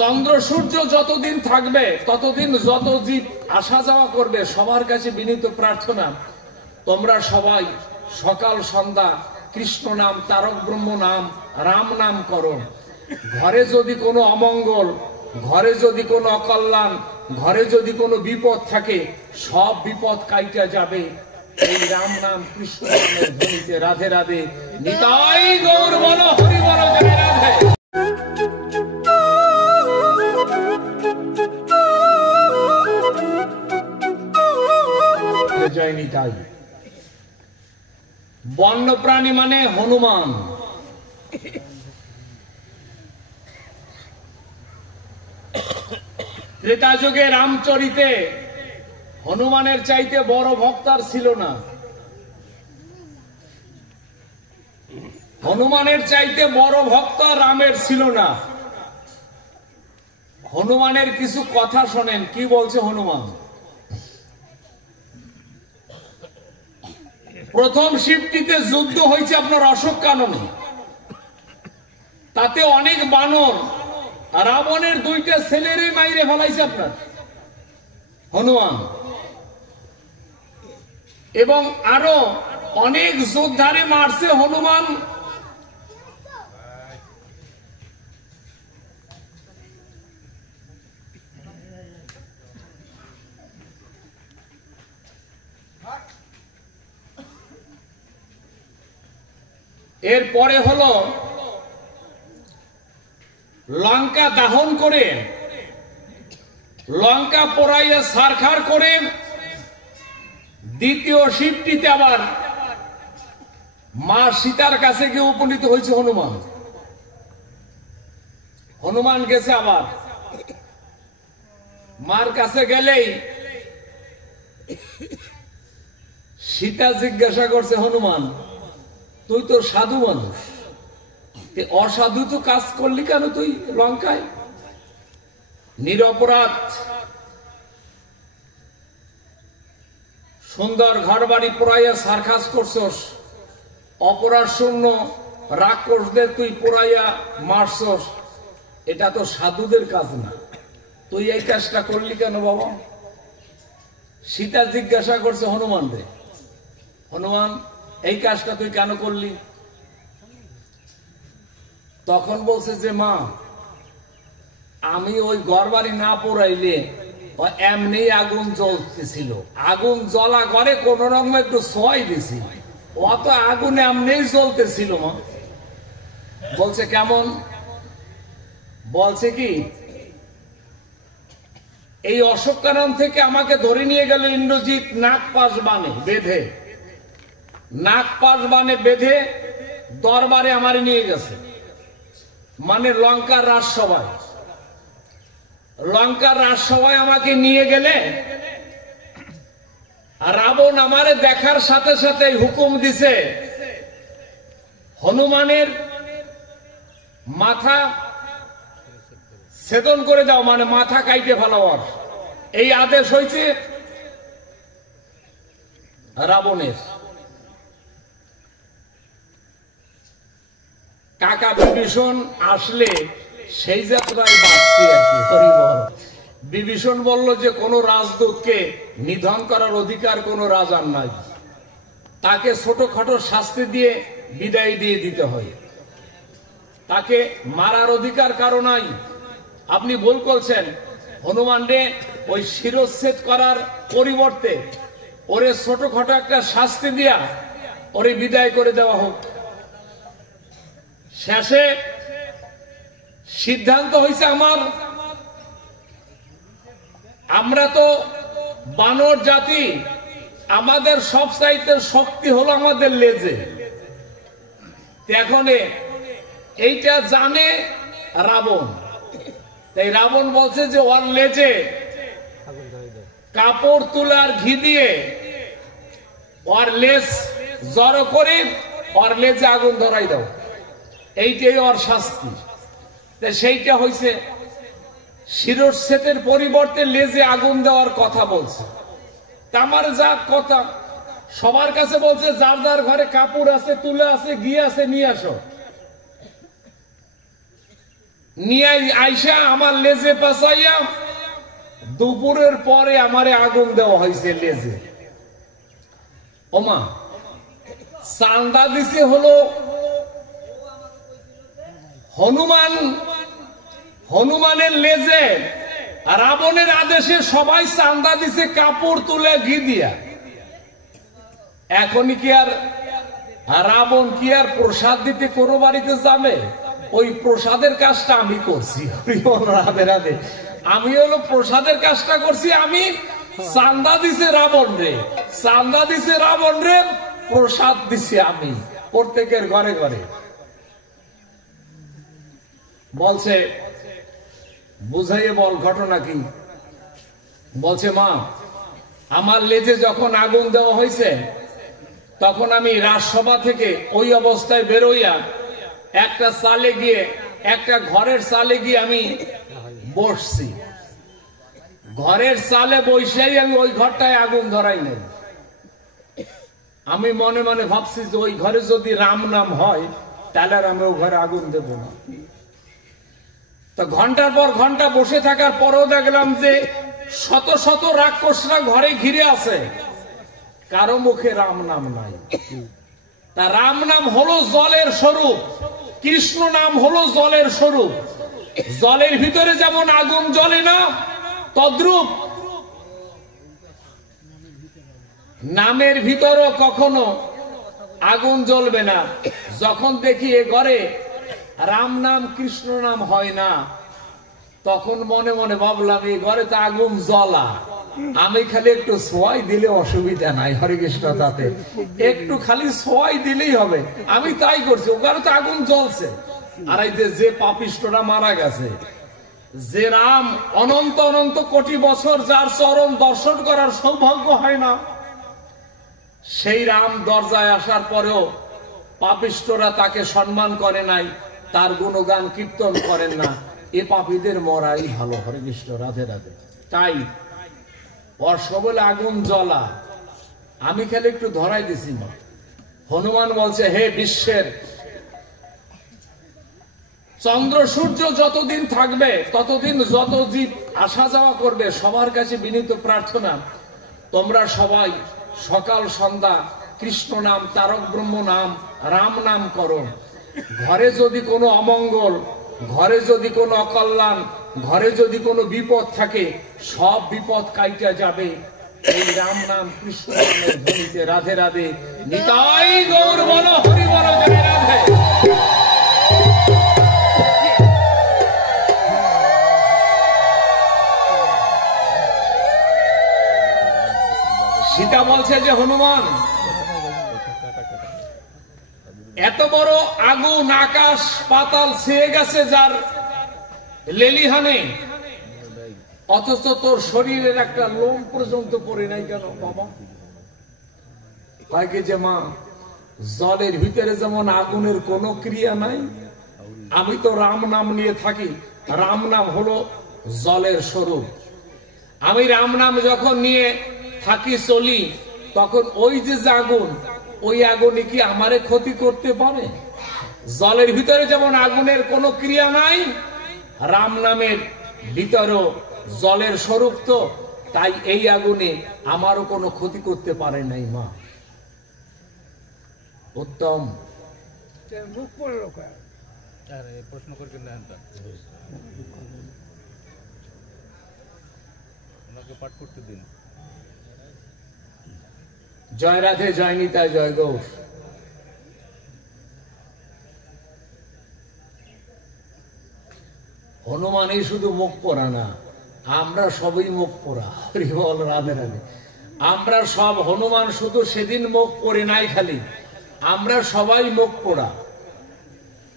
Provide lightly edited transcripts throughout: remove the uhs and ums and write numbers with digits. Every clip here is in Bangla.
চন্দ্র সূর্য যতদিন থাকবে ততদিন যত জীব আসা যাওয়া করবে, সবার কাছে বিনীত প্রার্থনা, তোমরা সবাই সকাল সন্ধ্যা কৃষ্ণ নাম, তারক ব্রহ্ম নাম, রাম নাম করো। ঘরে যদি কোনো অমঙ্গল, ঘরে যদি কোনো অকল্যাণ, ঘরে যদি কোনো বিপদ থাকে, সব বিপদ কাইটা যাবে এই রাম নাম কৃষ্ণ নামের ধ্বনিতে। রাধে রাধে, নিতাই গৌর বল, হরি বল, জয় রাধে। জয় নিতাই। বন্যপ্রাণী মানে হনুমান। ত্রেতা যুগে রামচরিতে হনুমানের চাইতে বড় ভক্ত আর ছিল না। হনুমানের চাইতে বড় ভক্ত রামের ছিল না। হনুমানের কিছু কথা শোনেন, কি বলছে হনুমান। প্রথম শিবটিতে যুদ্ধ হয়েছে আপনার অশোক কাননে, তাতে অনেক বানর রাবণের দুইটা ছেলেরই মাইরে ফেলাইছে আপনার হনুমান, এবং আরো অনেক যোদ্ধারে মারছে হনুমান। এরপরে হলো লঙ্কা দাহন করে, লঙ্কা পোড়াইয়া ছারখার করে দ্বিতীয় শিবটিতে আবার মা সীতার কাছে গিয়ে উপনীত হয়েছে হনুমান। হনুমান গেছে আবার মার কাছে গেলেই সীতা জিজ্ঞাসা করছে, হনুমান তুই তো সাধু মানুষ, অসাধু তো কাজ করলি কেন তুই লঙ্কায়? নিরপরাধ সুন্দর ঘর বাড়ি পোড়াইয়া সার্কাস করছস, অপরাধ শূন্য রাক্ষসদের তুই পোড়াইয়া মারছস, এটা তো সাধুদের কাজ না, তুই এই কাজটা করলি কেন বাবা? সীতা জিজ্ঞাসা করছে হনুমান রে, হনুমান এই কাজটা তুই কেন করলি? তখন বলছে যে মা, আমি ওই ঘর বাড়ি না পোড়াইলে এমনি আগুন জ্বলতেছিল, আগুন জ্বলা ঘরে কোন রকম একটু ছোঁয়াই দিছি, অত আগুন এমনি জ্বলতেছিল মা। বলছে কেমন? বলছে কি, এই অশোক কানন থেকে আমাকে ধরে নিয়ে গেল ইন্দ্রজিৎ নাগপাশ বানে বেঁধে, নাগপাশ বানে বেঁধে দরবারে আমার নিয়ে গেছে, মানে লঙ্কার রাজসভায়। লঙ্কার রাজসভায় আমাকে নিয়ে গেলে রাবণ আমারে দেখার সাথে সাথে হুকুম দিছে হনুমানের মাথা ছেদন করে দাও, মানে মাথা কাইটে ফেলাওয়ার এই আদেশ হয়েছে রাবণের। কাকা বিভীষণ আসলে সেই যাত্রায় বাঁচছে আর কি, হরিবল। বিভীষণ বলল যে কোন রাজদূতকে নিধন করার অধিকার কোন রাজার নাই, তাকে ছোটখাটো শাস্তি দিয়ে বিদায় দিয়ে দিতে হয়, তাকে মারার অধিকার কারো নাই। আপনি ভুল করছেন, হনুমান রে ওই শিরচ্ছেদ করার পরিবর্তে ওরে ছোটখাটো একটা শাস্তি দিয়া ওরে বিদায় করে দেওয়া হোক। শেষে সিদ্ধান্ত হয়েছে আমার, আমরা তো বানর জাতি, আমাদের সব চাইতে শক্তি হলো আমাদের লেজে। এখন এইটা জানে রাবণ, তাই রাবণ বলছে যে ওর লেজে কাপড় তুলার ঘি দিয়ে ওর লেজ জড়ো করে ওর লেজে আগুন ধরাই দাও, এইটাই ওর শাস্তি। সেইটা হয়েছে শিরচ্ছেদের পরিবর্তে লেজে আগুন দেওয়ার কথা বলছে। আমার যা কথা সবার কাছে বলছে, যার যার ঘরে কাপড় আছে, তুলা আছে, ঘি আছে, নিয়ে আসো। নিয়ে আইসা আমার লেজে পাচাইয়া দুপুরের পরে আমারে আগুন দেওয়া হয়েছে লেজে। ওমা চান্দা দিছে হলো হনুমানের লেজে, রাবণের আদেশে সবাই চান্দা দিছে কাপড় তুলে ঘি দিয়া। এখনই কি আর রাবণ কি আর প্রসাদ দিতে কোনো বাড়িতে যাবে? ওই প্রসাদের কাজটা আমি করছি। রাধে রাধে। আমি হলো প্রসাদের কাজটা করছি। আমি চান্দা দিছে রাবণ রে, চান্দা দিছে রাবণ রে, প্রসাদ দিছি আমি প্রত্যেকের ঘরে ঘরে। বলছে বুঝাইয়ে বল ঘটনা কি? বলছে মা আমার লেজে যখন আগুন দেওয়া হয়েছে তখন আমি রাজসভা থেকে ওই অবস্থায় বেরোইয়া একটা চালে গিয়ে, একটা ঘরের চালে গিয়ে আমি বসছি। ঘরের চালে বসেই আমি ওই ঘরটায় আগুন ধরাই নাই। আমি মনে মনে ভাবছি যে ওই ঘরে যদি রাম নাম হয় তাহলে আর আমি ওই ঘরে আগুন দেব না। তো ঘন্টার পর ঘন্টা বসে থাকার পরেও দেখলাম যে শত শত রাক্ষসরা ঘরে ঘিরে আছে, কারো মুখে রাম নাম নাই। তা রাম নাম হলো জলের স্বরূপ, কৃষ্ণ নাম হলো জলের স্বরূপ। জলের ভিতরে যেমন আগুন জ্বলে না, তদ্রূপ নামের ভিতরও কখনো আগুন জ্বলবে না। যখন দেখি এ ঘরে রাম নাম কৃষ্ণ নাম হয় না, তখন মনে মনে ভাবলাম এই ঘরে তো আগুন জ্বলা, আমি খালি একটু সোয়াই দিলে অসুবিধা নাই। হরে কৃষ্ণ। তাতে একটু খালি সোয়াই দিলেই হবে। আমি তাই করছি। ওখানে তো আগুন জ্বলছে। আর এই যে পাপিষ্টরা মারা গেছে, যে রাম অনন্ত অনন্ত কোটি বছর যার চরণ দর্শন করার সৌভাগ্য হয় না, সেই রাম দরজায় আসার পরেও পাপিষ্টরা তাকে সম্মান করে নাই, তার গুণগান কীর্তন করেন না। এ পাপীদের মরাই ভালো। হরে কৃষ্ণ। রাধে রাধে। তাই বর্ষ বলে আগুন জ্বলা, আমি খালি একটু ধরাই দিছি না। হনুমান বলছে হে বিশ্বের চন্দ্র সূর্য যতদিন থাকবে ততদিন যত জীব আসা যাওয়া করবে, সবার কাছে বিনীত প্রার্থনা তোমরা সবাই সকাল সন্ধ্যা কৃষ্ণ নাম, তারক ব্রহ্ম নাম, রাম নাম করো। ঘরে যদি কোনো অমঙ্গল, ঘরে যদি কোনো অকল্যাণ, ঘরে যদি কোনো বিপদ থাকে, সব বিপদ কাইটা যাবে এই রাম নাম কৃষ্ণ নামের ধ্বনিতে। রাধে রাধে। নিতাই গৌর বল, হরি বল, জয় রাধে। সীতা বলছে যে হনুমান এত বড় আগুন আকাশ পাতাল ছেয়ে গেছে যার লেলিহানে, অথচ তোর শরীরের একটা লোম পর্যন্ত পড়ে নাই কেন বাবা? তাকে যে মা জলের ভিতরে যেমন আগুনের কোনো ক্রিয়া নাই, আমি তো রাম নাম নিয়ে থাকি। রাম নাম হলো জলের স্বরূপ। আমি রাম নাম যখন নিয়ে থাকি চলি, তখন ওই যে আগুন, ওই আগুনে কি আমারে ক্ষতি করতে পারে? জলের ভিতরে যেমন আগুনের কোনো ক্রিয়া নাই, রাম নামের ভিতরেও জলের স্বরূপ, তো তাই এই আগুনে আমারও কোনো ক্ষতি করতে পারে নাই মা। উত্তম। প্রশ্ন করছেন ওনাকে পাঠ করতে দিন। জয় রাধে, জয় নিতাই, জয় গৌর। হনুমানই শুধু মুখ পোড়া না, আমরা সবই মুখ পোড়া। হরি বল, রাধে রাধে। আমরা সব, হনুমান শুধু সেদিন মুখ পড়ে নাই খালি, আমরা সবাই মুখ পোড়া।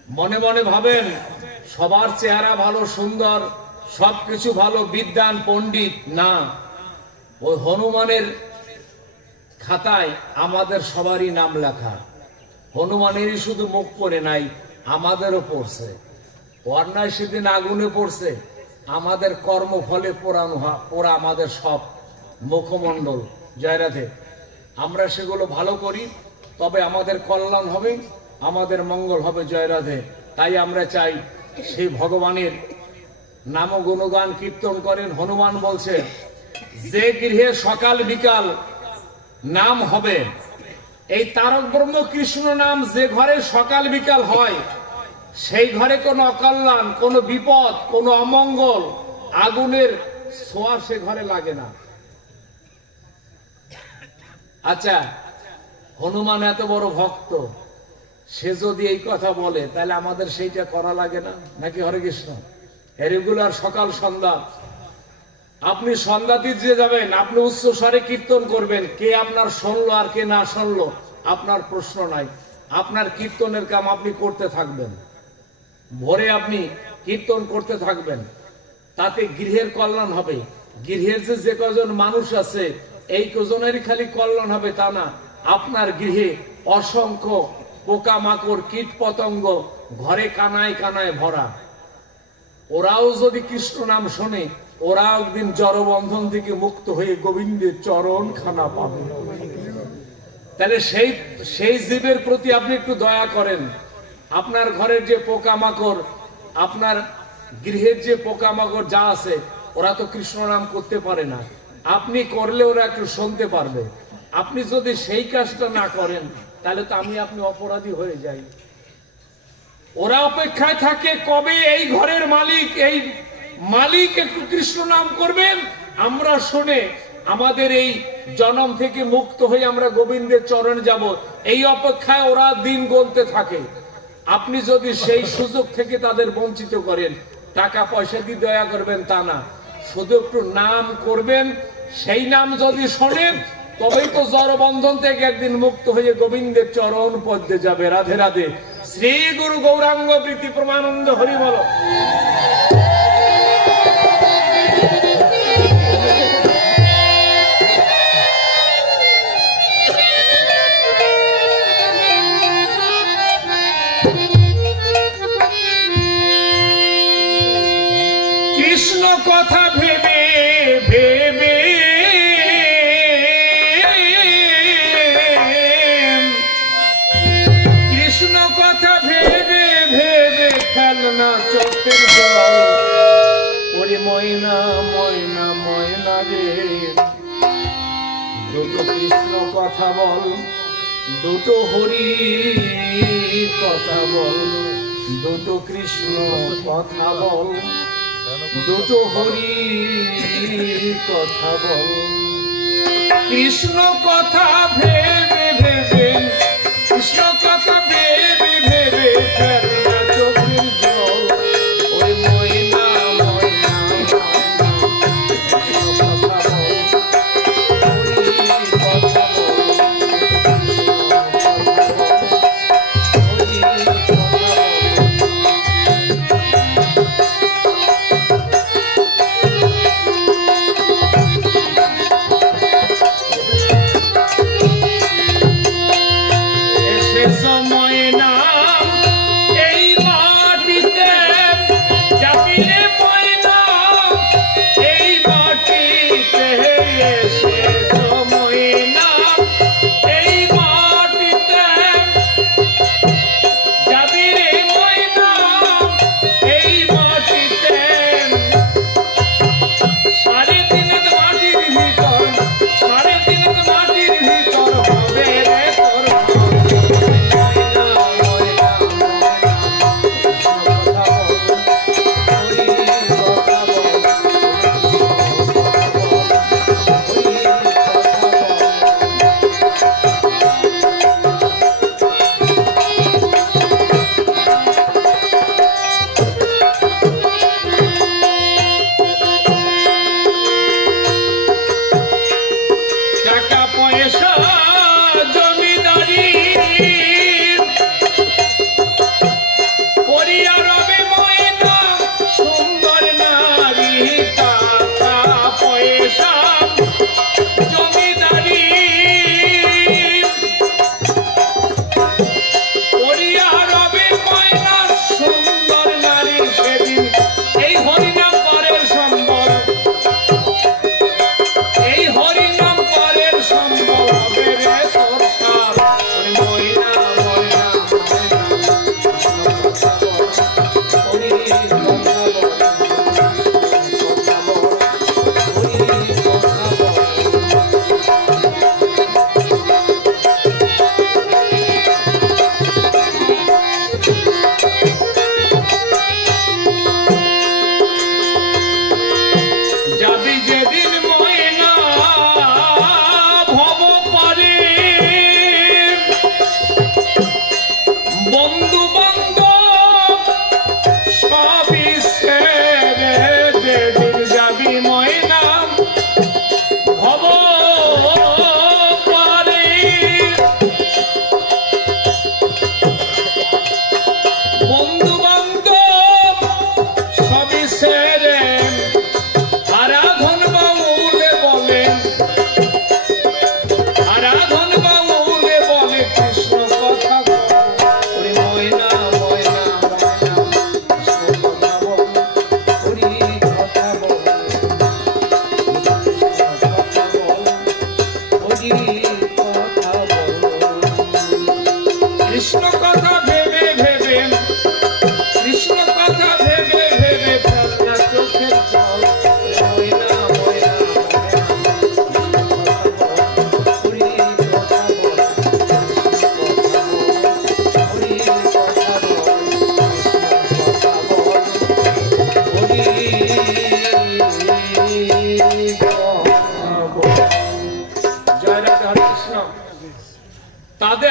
মনে মনে ভাবেন সবার চেহারা ভালো, সুন্দর, সবকিছু ভালো, বিদ্বান পণ্ডিত না। ওই হনুমানের খাতায় আমাদের সবারই নাম লেখা। হনুমানেরই শুধু মুখ পড়ে নাই, আমাদেরও পড়ছে। অন্যায় সেদিন আগুনে পড়ছে, আমাদের কর্মফলে পোড়া আমাদের সব মুখমণ্ডল। জয় রাধে। আমরা সেগুলো ভালো করি, তবে আমাদের কল্যাণ হবে, আমাদের মঙ্গল হবে। জয় রাধে। তাই আমরা চাই সেই ভগবানের নাম গুণগান কীর্তন করেন। হনুমান বলছেন যে গৃহে সকাল বিকাল নাম হবে, এই তারক ব্রহ্ম কৃষ্ণ নাম যে ঘরে সকাল বিকাল হয়, সেই ঘরে কোনো অকল্যাণ, কোনো বিপদ, কোনো অমঙ্গল, আগুনের ছোঁয়া সে ঘরে লাগে না। আচ্ছা, হনুমান এত বড় ভক্ত, সে যদি এই কথা বলে তাহলে আমাদের সেইটা করা লাগে না নাকি? হরে কৃষ্ণ। রেগুলার সকাল সন্ধ্যা আপনি সন্ধ্যাতে যে যাবেন, আপনি উচ্চ স্বরে কীর্তন করবেন, কে আপনার শুনলো আর কে না শুনলো আপনার প্রশ্ন নাই। আপনার কীর্তনের কাম আপনি করতে থাকবেন, ভোরে আপনি কীর্তন করতে থাকবেন, তাতে গৃহের কল্যাণ হবে। গৃহের যে কজন মানুষ আছে এই কজনেরই খালি কল্যাণ হবে তা না, আপনার গৃহে অসংখ্য পোকামাকড়, কীট পতঙ্গ ঘরে কানায় কানায় ভরা। ওরাও যদি কৃষ্ণ নাম শোনে, ওরা একদিন জড়বন্ধন থেকে মুক্ত হয়ে গোবিন্দের চরণ খানা পাবে। তাহলে সেই জীবের প্রতি আপনি একটু দয়া করেন। আপনার ঘরের যে পোকামাকড়, আপনার গৃহের যে পোকামাকড় যা আছে, ওরা তো কৃষ্ণ নাম করতে পারে না, আপনি করলে ওরা একটু শুনতে পারবে। আপনি যদি সেই কাজটা না করেন তাহলে তো আপনি অপরাধী হয়ে যাই। ওরা অপেক্ষায় থাকে কবে এই ঘরের মালিক একটু কৃষ্ণ নাম করবেন, আমরা শুনে আমাদের এই জন্ম থেকে মুক্ত হয়ে আমরা গোবিন্দের চরণে যাব, এই অপেক্ষায় ওরা দিন গুনতে থাকে। আপনি যদি সেই সুযোগ থেকে তাদের বঞ্চিত করেন, টাকা পয়সা দিয়ে দয়া করবেন তা না, শুধু একটু নাম করবেন, সেই নাম যদি শোনেন তবেই তো জড়বন্ধন থেকে একদিন মুক্ত হয়ে গোবিন্দের চরণ পদ্মে যাবে। রাধে রাধে। শ্রী গুরু গৌরাঙ্গ প্রীতি প্রমানন্দ হরি বল। কৃষ্ণ কথা ভেবে ভেবে খেলনা চোখের জল, ওরে ময়না ময়না ময়না রে, দুটো কৃষ্ণ কথা বল, দুটো হরি কথা বল, দুটো কৃষ্ণ কথা বল, দুটো হরি কথা বল। কৃষ্ণ কথা ভেবে ভেবে, কৃষ্ণ কথা ভেবে ভেবে খেলনা চোখের জল, ওই ময়না ময়না কথা বল, হরি কথা বল, সময় নাম এই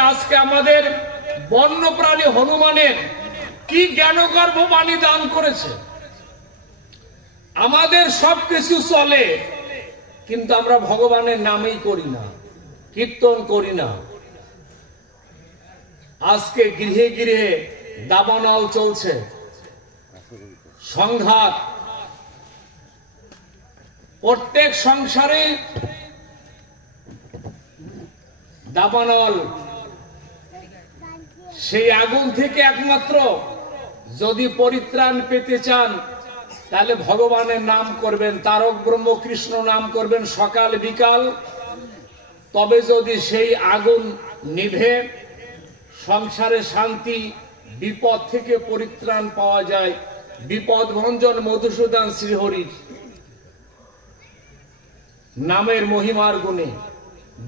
আজকে আমাদের বন্যপ্রাণী হনুমানের কি জ্ঞানগর্ভ বাণী দান করেছে। আমাদের সবকিছু চলে, কিন্তু আমরা ভগবানের নামেই করি না, কীর্তন করি না। আজকে গৃহে গৃহে দাবানল চলছে, সংঘাত, প্রত্যেক সংসারে দাবানল। সেই আগুন থেকে একমাত্র যদি পরিত্রাণ পেতে চান তাহলে ভগবানের নাম করবেন, তারক ব্রহ্ম কৃষ্ণ নাম করবেন সকাল বিকাল। তবে যদি সেই আগুন নিভে সংসারে শান্তি, বিপদ থেকে পরিত্রাণ পাওয়া যায়। বিপদ ভঞ্জন মধুসূদন শ্রীহরির নামের মহিমার গুণে।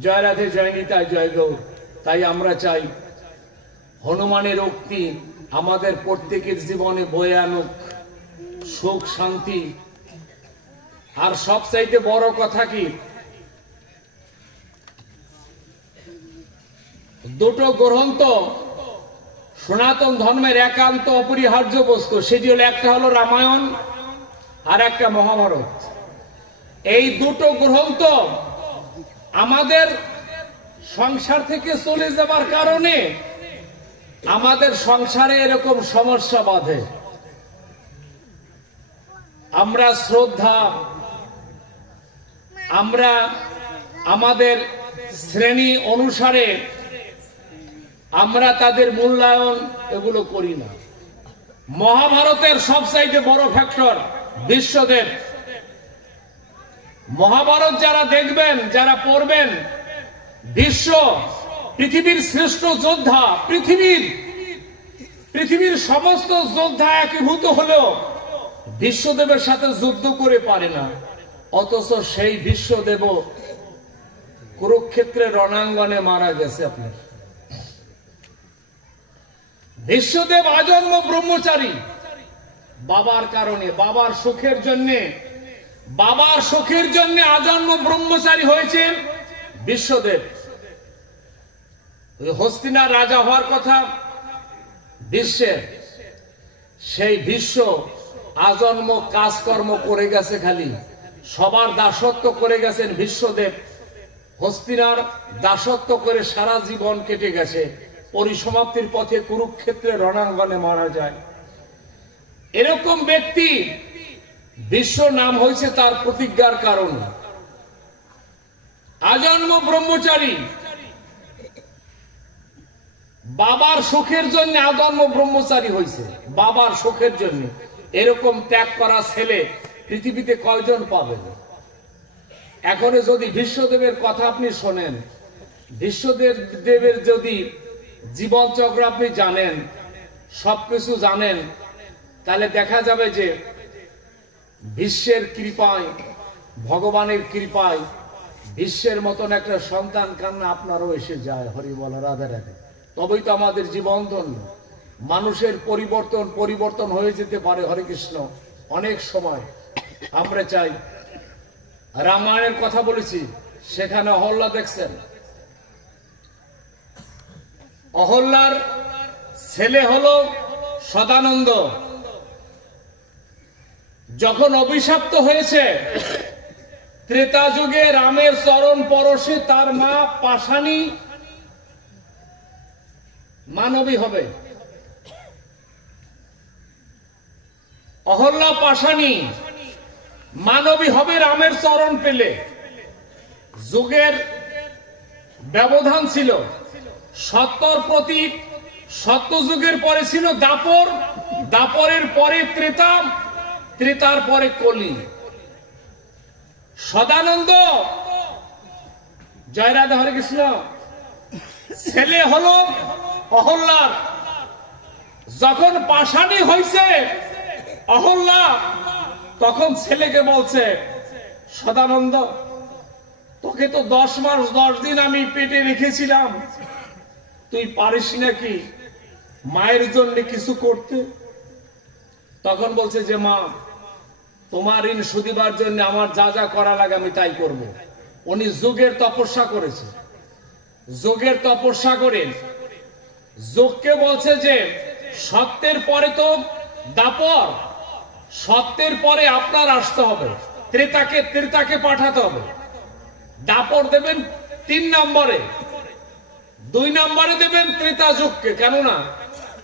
জয় রাধে, জয় নিতাই, জয় গৌর। তাই আমরা চাই হনুমানের উক্তি আমাদের প্রত্যেকের জীবনে বয়ে আনুক সুখ শান্তি। আর সবচাইতে বড় কথা কি, দুটো গ্রন্থ সনাতন ধর্মের একান্ত অপরিহার্য বস্তু, সেটি হলো একটা হলো রামায়ণ আর একটা মহাভারত। এই দুটো গ্রন্থ আমাদের সংসার থেকে চলে যাবার কারণে আমাদের সংসারে এরকম সমস্যা বাধে। আমরা শ্রদ্ধা, আমরা আমাদের শ্রেণী অনুসারে আমরা তাদের মূল্যায়ন এগুলো করি না। মহাভারতের সবচাইতে বড় ফ্যাক্টর বিশ্বদেব। মহাভারত যারা দেখবেন, যারা পড়বেন, বিশ্ব পৃথিবীর শ্রেষ্ঠ যোদ্ধা, পৃথিবীর সমস্ত যোদ্ধা একীভূত হলেও বিশ্বদেবের সাথে যুদ্ধ করে পারে না। অথচ সেই বিশ্বদেব কুরুক্ষেত্রের রণাঙ্গনে মারা গেছে। আপনার বিশ্বদেব আজন্ম ব্রহ্মচারী, বাবার কারণে, বাবার সুখের জন্য আজন্ম ব্রহ্মচারী হয়েছেন বিশ্বদেব। হস্তিনার রাজা হওয়ার কথা বিশ্বের, সেই বিশ্ব আজন্ম কাজকর্ম করে গেছে, খালি সবার দাসত্ব করে গেছেন বিশ্বদেব। হস্তিনার দাসত্ব করে সারা জীবন কেটে গেছে, পরিসমাপ্তির পথে কুরুক্ষেত্রের রণাঙ্গনে মারা যায়। এরকম ব্যক্তি বিশ্ব নাম হয়েছে তার প্রতিজ্ঞার কারণে। আজন্ম ব্রহ্মচারী, বাবার সুখের জন্য আজন্ম ব্রহ্মচারী হয়েছে, বাবার সুখের জন্য। এরকম ত্যাগ করা ছেলে পৃথিবীতে কয়জন পাবেন? এখন যদি বিশ্বদেবের কথা আপনি শোনেন, বিশ্বদেবের যদি জীবন চক্র আপনি জানেন, সবকিছু জানেন, তাহলে দেখা যাবে যে বিশ্বের কৃপায়, ভগবানের কৃপায় বিশ্বের মতন একটা সন্তান কান্না আপনারও এসে যায়। হরি বল, রাধে রাধে। তবেই তো আমাদের জীবন ধন্য। মানুষের পরিবর্তন হয়ে যেতে পারে, হরে কৃষ্ণ। অনেক সময় আমরা চাই, রামায়ণের কথা বলেছি, সেখানে অহল্যা দেখছেন, অহল্যার ছেলে হলো সদানন্দ। যখন অভিশপ্ত হয়েছে, ত্রেতা যুগে রামের চরণ পরশে তার মা পাষাণী মানবী হবে। অহল্যা পাষাণী মানবী হবে রামের চরণ পেলে। যুগের ব্যবধান ছিল, সত্যর প্রতীক। সত্য যুগের পরে ছিল দাপর, দাপরের পরে ত্রেতা, ত্রেতার পরে কলি। সদানন্দ, জয় রাধা, হরে কৃষ্ণ, ছেলে হলো অহল্যার। যখন পাষাণী হয়েছে অহল্যা, তখন ছেলেকে বলছে, সদানন্দ, তোকে তো 10 মাস 10 দিন আমি পেটে রেখেছিলাম, তুই পারিস নাকি মায়ের জন্য কিছু করতে? তখন বলছে যে, মা, তোমার ঋণ শুধিবার জন্য আমার যা যা করা লাগে আমি তাই করব। উনি যুগের তপস্যা করেছে, যোগের তপস্যা করে যোগকে বলছে যে সত্যের পরে তো দাপর, সত্যের পরে আপনার আসতে হবে, ত্রেতাকে পাঠাতে হবে। দাপর দেবেন 3 নম্বরে, 2 নম্বরে দেবেন ত্রেতা যুগকে, কেননা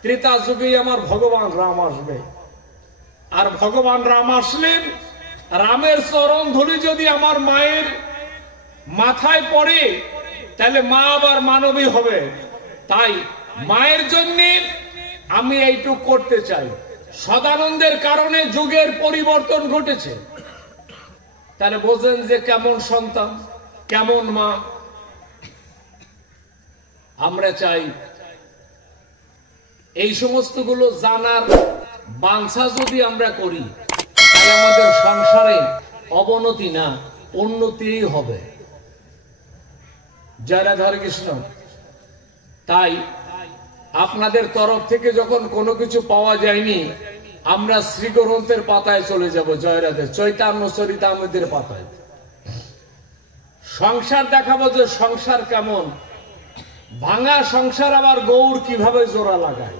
ত্রেতা যুগেই আমার ভগবান রাম আসবে। আর ভগবান রাম আসলেন, রামের চরণ ধুলি যদি আমার মায়ের মাথায় পড়ে তাহলে মা আবার মানবী হবে। তাই মায়ের জন্য আমি এইটুক করতে চাই। সদানন্দের কারণে যুগের পরিবর্তন ঘটেছে। তাহলে বোঝেন যে কেমন সন্তান, কেমন মা। আমরা চাই এই সমস্ত গুলো জানার বাঞ্ছা যদি আমরা করি তাহলে আমাদের সংসারে অবনতি না উন্নতিই হবে। জয় রাধা কৃষ্ণ। তাই আপনাদের তরফ থেকে যখন কোনো কিছু পাওয়া যায়নি, আমরা শ্রীগ্রন্থের পাতায় চলে যাব। জয় রাধে। চৈতন্য চরিতামৃতের পাতায় সংসার দেখাবো যে সংসার কেমন। ভাঙা সংসার আবার গৌর কিভাবে জোড়া লাগায়।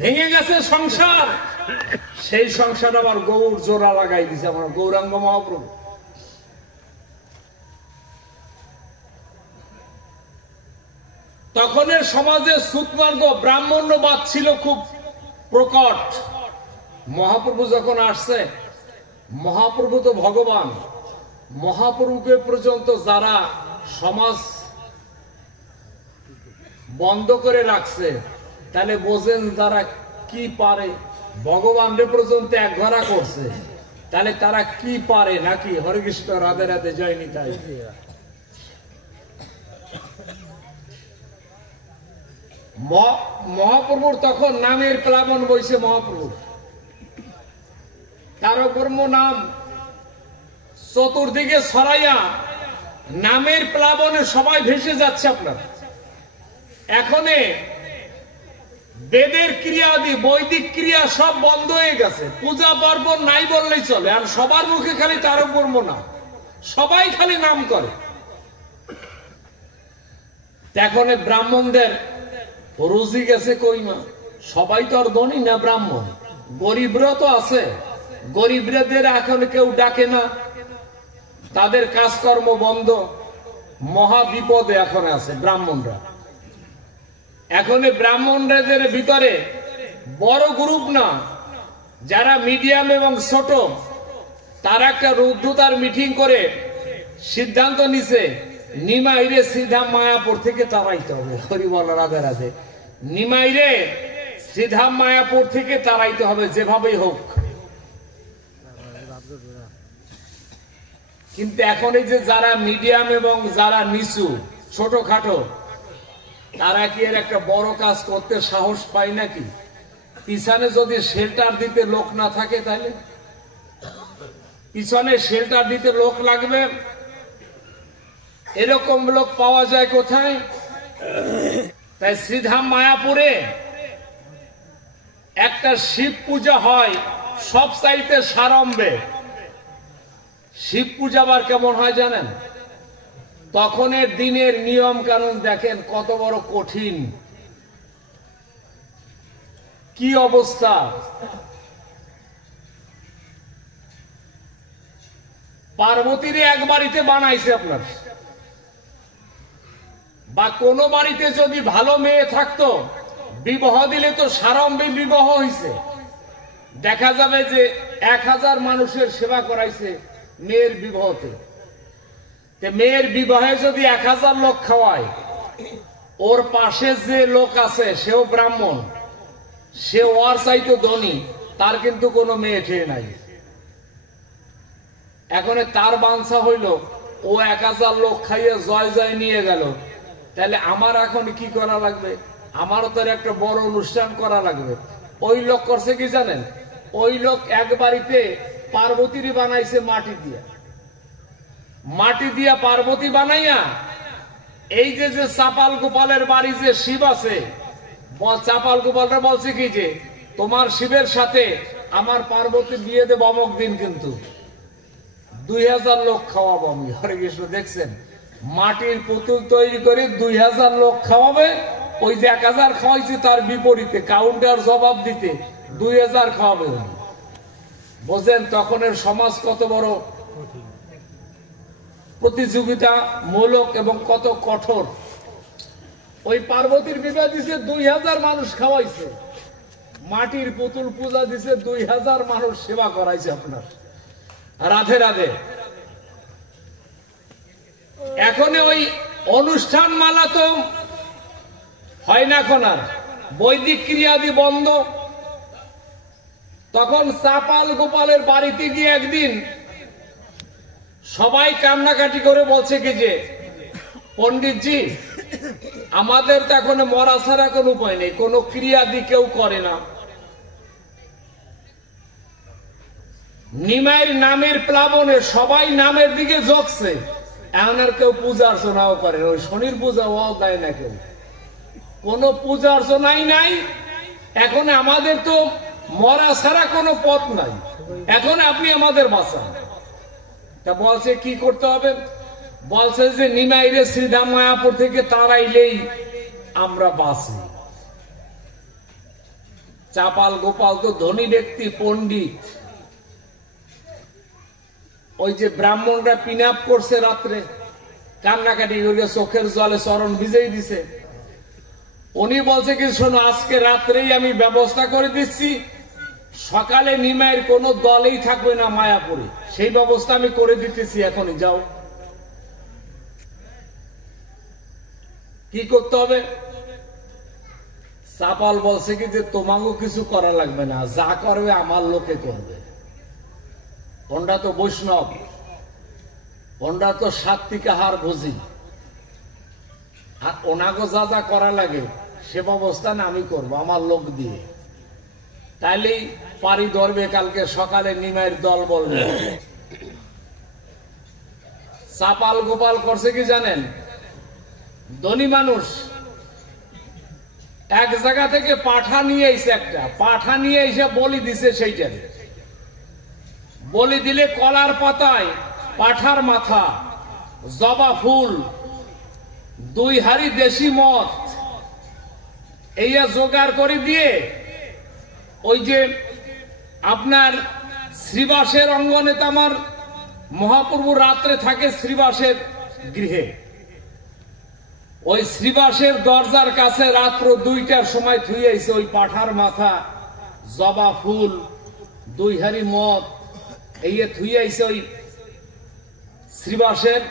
ভেঙে গেছে সংসার, সেই সংসার আবার গৌর জোড়া লাগাই দিছে আমার গৌরাঙ্গ মহাপ্রভু। তখনের সমাজে সুতমার্গ ব্রাহ্মণ্যবাদ ছিল খুব প্রকট। মহাপ্রভু যখন আসছে, মহাপ্রভু তো ভগবান, মহাপ্রভুকে পর্যন্ত যারা সমাজ বন্ধ করে রাখছে, তাহলে বোঝেন তারা কি পারে। ভগবানরে পর্যন্ত একঘরা করছে, তাহলে তারা কি পারে নাকি। হরে কৃষ্ণ, রাধে রাধে, জয় নিতাই। মহাপ্রভুর তখন নামের প্লাবন বইছে। মহাপ্রভুর তার কর্ম নাম চতুর্দিকে ছড়াইয়া নামের প্লাবনে সবাই ভেসে যাচ্ছে। আপনার এখন বেদের ক্রিয়াদি বৈদিক ক্রিয়া সব বন্ধ হয়ে গেছে, পূজা পার্বণ নাই বললেই চলে। আর সবার মুখে খালি তার কর্ম নাম, সবাই খালি নাম করে। এখন ব্রাহ্মণদের রুজি গেছে কইমা। সবাই তো আর ধনী না, ব্রাহ্মণ। গরিবরা তো আছে, গরিবদের এখন কেউ ডাকে না, তাদের কাজকর্ম বন্ধ। মহা বিপদে এখন আছে ব্রাহ্মণরা। এখন ব্রাহ্মণদের ভিতরে বড় গ্রুপ না, যারা মিডিয়াম এবং ছোট, তারা একটা রুদ্ধতার মিটিং করে সিদ্ধান্ত নিছে নিমাইরে সিধা মায়াপুর থেকে তাড়াইতে হবে। হরি বল, রাধে রাধে। নিমাইরে সিধা মায়াপুর থেকে তাড়াইতে হবে যেভাবেই হোক। কিন্তু এখন এই যে যারা মিডিয়াম এবং যারা নিচু ছোটখাটো, তারা কি এর একটা বড় কাজ করতে সাহস পায় নাকি? পিছনে যদি শেল্টার দিতে লোক না থাকে, তাহলে পিছনে শেল্টার দিতে লোক লাগবে। এরকম লোক পাওয়া যায় কোথায়? তাই শ্রীধাম মায়াপুরে একটা শিব পূজা হয় সব চাইতে সারম্ভে। শিব পূজা আবার কেমন হয় জানেন? তখনের দিনের নিয়ম কানুন দেখেন কত বড় কঠিন, কি অবস্থা। পার্বতীরে এক বাড়িতে বানাইছে আপনার, বা কোন বাড়িতে যদি ভালো মেয়ে থাকতো, বিবাহ দিলে তো সারম্ভে বিবাহ হয়েছে। দেখা যাবে যে 1000 মানুষের সেবা করাইছে মেয়ের বিবাহতে। মেয়ের বিবাহে যদি 1000 লোক খাওয়ায়, ওর পাশে যে লোক আছে সেও ব্রাহ্মণ, সে ওর চাইতে ধনী, তার কিন্তু কোনো মেয়ে খেয়ে নাই। এখন তার বাঞ্ছা হইল ও 1000 লোক খাইয়ে জয় জয় নিয়ে গেল, তাহলে আমার এখন কি করা লাগবে? আমারও তো একটা বড় অনুষ্ঠান করা লাগবে। ওই লোক করছে কি জানেন? ওই লোক এক বাড়িতে পার্বতীর বানাইছে মাটি দিয়া, মাটি দিয়া পার্বতী বানাইয়া, এই যে যে চাপাল গোপালের বাড়ি যে শিব আছে, চাপাল গোপালটা বলছে কি যে তোমার শিবের সাথে আমার পার্বতী বিয়ে দেব অমুক দিন, কিন্তু 2000 লোক খাওয়াবো আমি। হরে কৃষ্ণ। দেখছেন মাটির পুতুল তৈরি করে 2000 লোক খাওয়াবে, ওই যে 1000 খাওয়াইছে তার বিপরীতে কাউন্টার জবাব দিতে 2000 খাওয়াবে। বোঝেন তখনের সমাজ কত বড় প্রতিযোগিতামূলক এবং কত কঠোর। ওই পার্বতীর বিবাহ দিছে 2000 মানুষ খাওয়াইছে, মাটির পুতুল পূজা দিছে 2000 মানুষ সেবা করাইছে আপনার রাধে রাধে। এখন ওই অনুষ্ঠান মালা তো হয় না, এখন আর বৈদিক ক্রিয়াদি বন্ধ। তখন চাপাল গোপালের বাড়িতে গিয়ে একদিন সবাই কান্নাকাটি করে বলছে কি যে পণ্ডিতজি আমাদের তো এখন মরা ছাড়া কোনো উপায় নেই, কোনো ক্রিয়াদি কেউ করে না, নিমাইয়ের নামের প্লাবনে সবাই নামের দিকে ঝোঁকছে, এখন আর কেউ পূজা অর্চনাও করে, ওই শনির পূজা ও দেয় না, কেউ কোনো পূজা অর্চনাই নাই। এখন আমাদের তো মরা ছাড়া কোনো পথ নাই, এখন আপনি আমাদের বাঁচান। তা বলছে কি করতে হবে, বলছে যে নিমাইরে শ্রীদা মায়াপুর থেকে তাড়াইলেই আমরা বাঁচি। চাপাল গোপাল তো ধনী ব্যক্তি, পণ্ডিত, ওই যে ব্রাহ্মণরা পিনাপ করছে রাত্রে, কান্নাকাটি করে চোখের জলে চরণ ভিজেই দিছে। উনি বলছে কি শোনো আজকে রাত্রেই আমি ব্যবস্থা করে দিচ্ছি, সকালে নিমাইয়ের কোনো দলেই থাকবে না মায়াপুরে, সেই ব্যবস্থা আমি করে দিতেছি, এখনই যাও। কি করতে হবে, চাপাল বলছে কি যে তোমাকেও কিছু করা লাগবে না, যা করবে আমার লোকে করবে। ওনরা তো বৈষ্ণব, ওনরা তো সাত্বিক আহার বুঝি, আর ওনাকে যা যা করা লাগে সে ব্যবস্থা না আমি করব আমার লোক দিয়ে। তাইলেই পারি ধরবে, কালকে সকালে নিমাইয়ের দল বলবে। চাপাল গোপাল করছে কি জানেন, ধনী মানুষ এক জায়গা থেকে পাঠা নিয়ে এসে, একটা পাঠা নিয়ে এসে বলি দিছে, সেইটা বলি দিলে কলার পাতায় পাঠার মাথা, জবা ফুল, 2 হাড়ি দেশি মদ এই জোগাড় করে দিয়ে ওই যে আপনার শ্রীবাসের অঙ্গনে, তো আমার মহাপ্রভু রাত্রে থাকে শ্রীবাসের গৃহে, ওই শ্রীবাসের দরজার কাছে রাত্র 2টার সময় থুইয়াছে ওই পাঠার মাথা, জবা ফুল, 2 হাড়ি মদ এই থুইয়াছে ওই শ্রীবাসের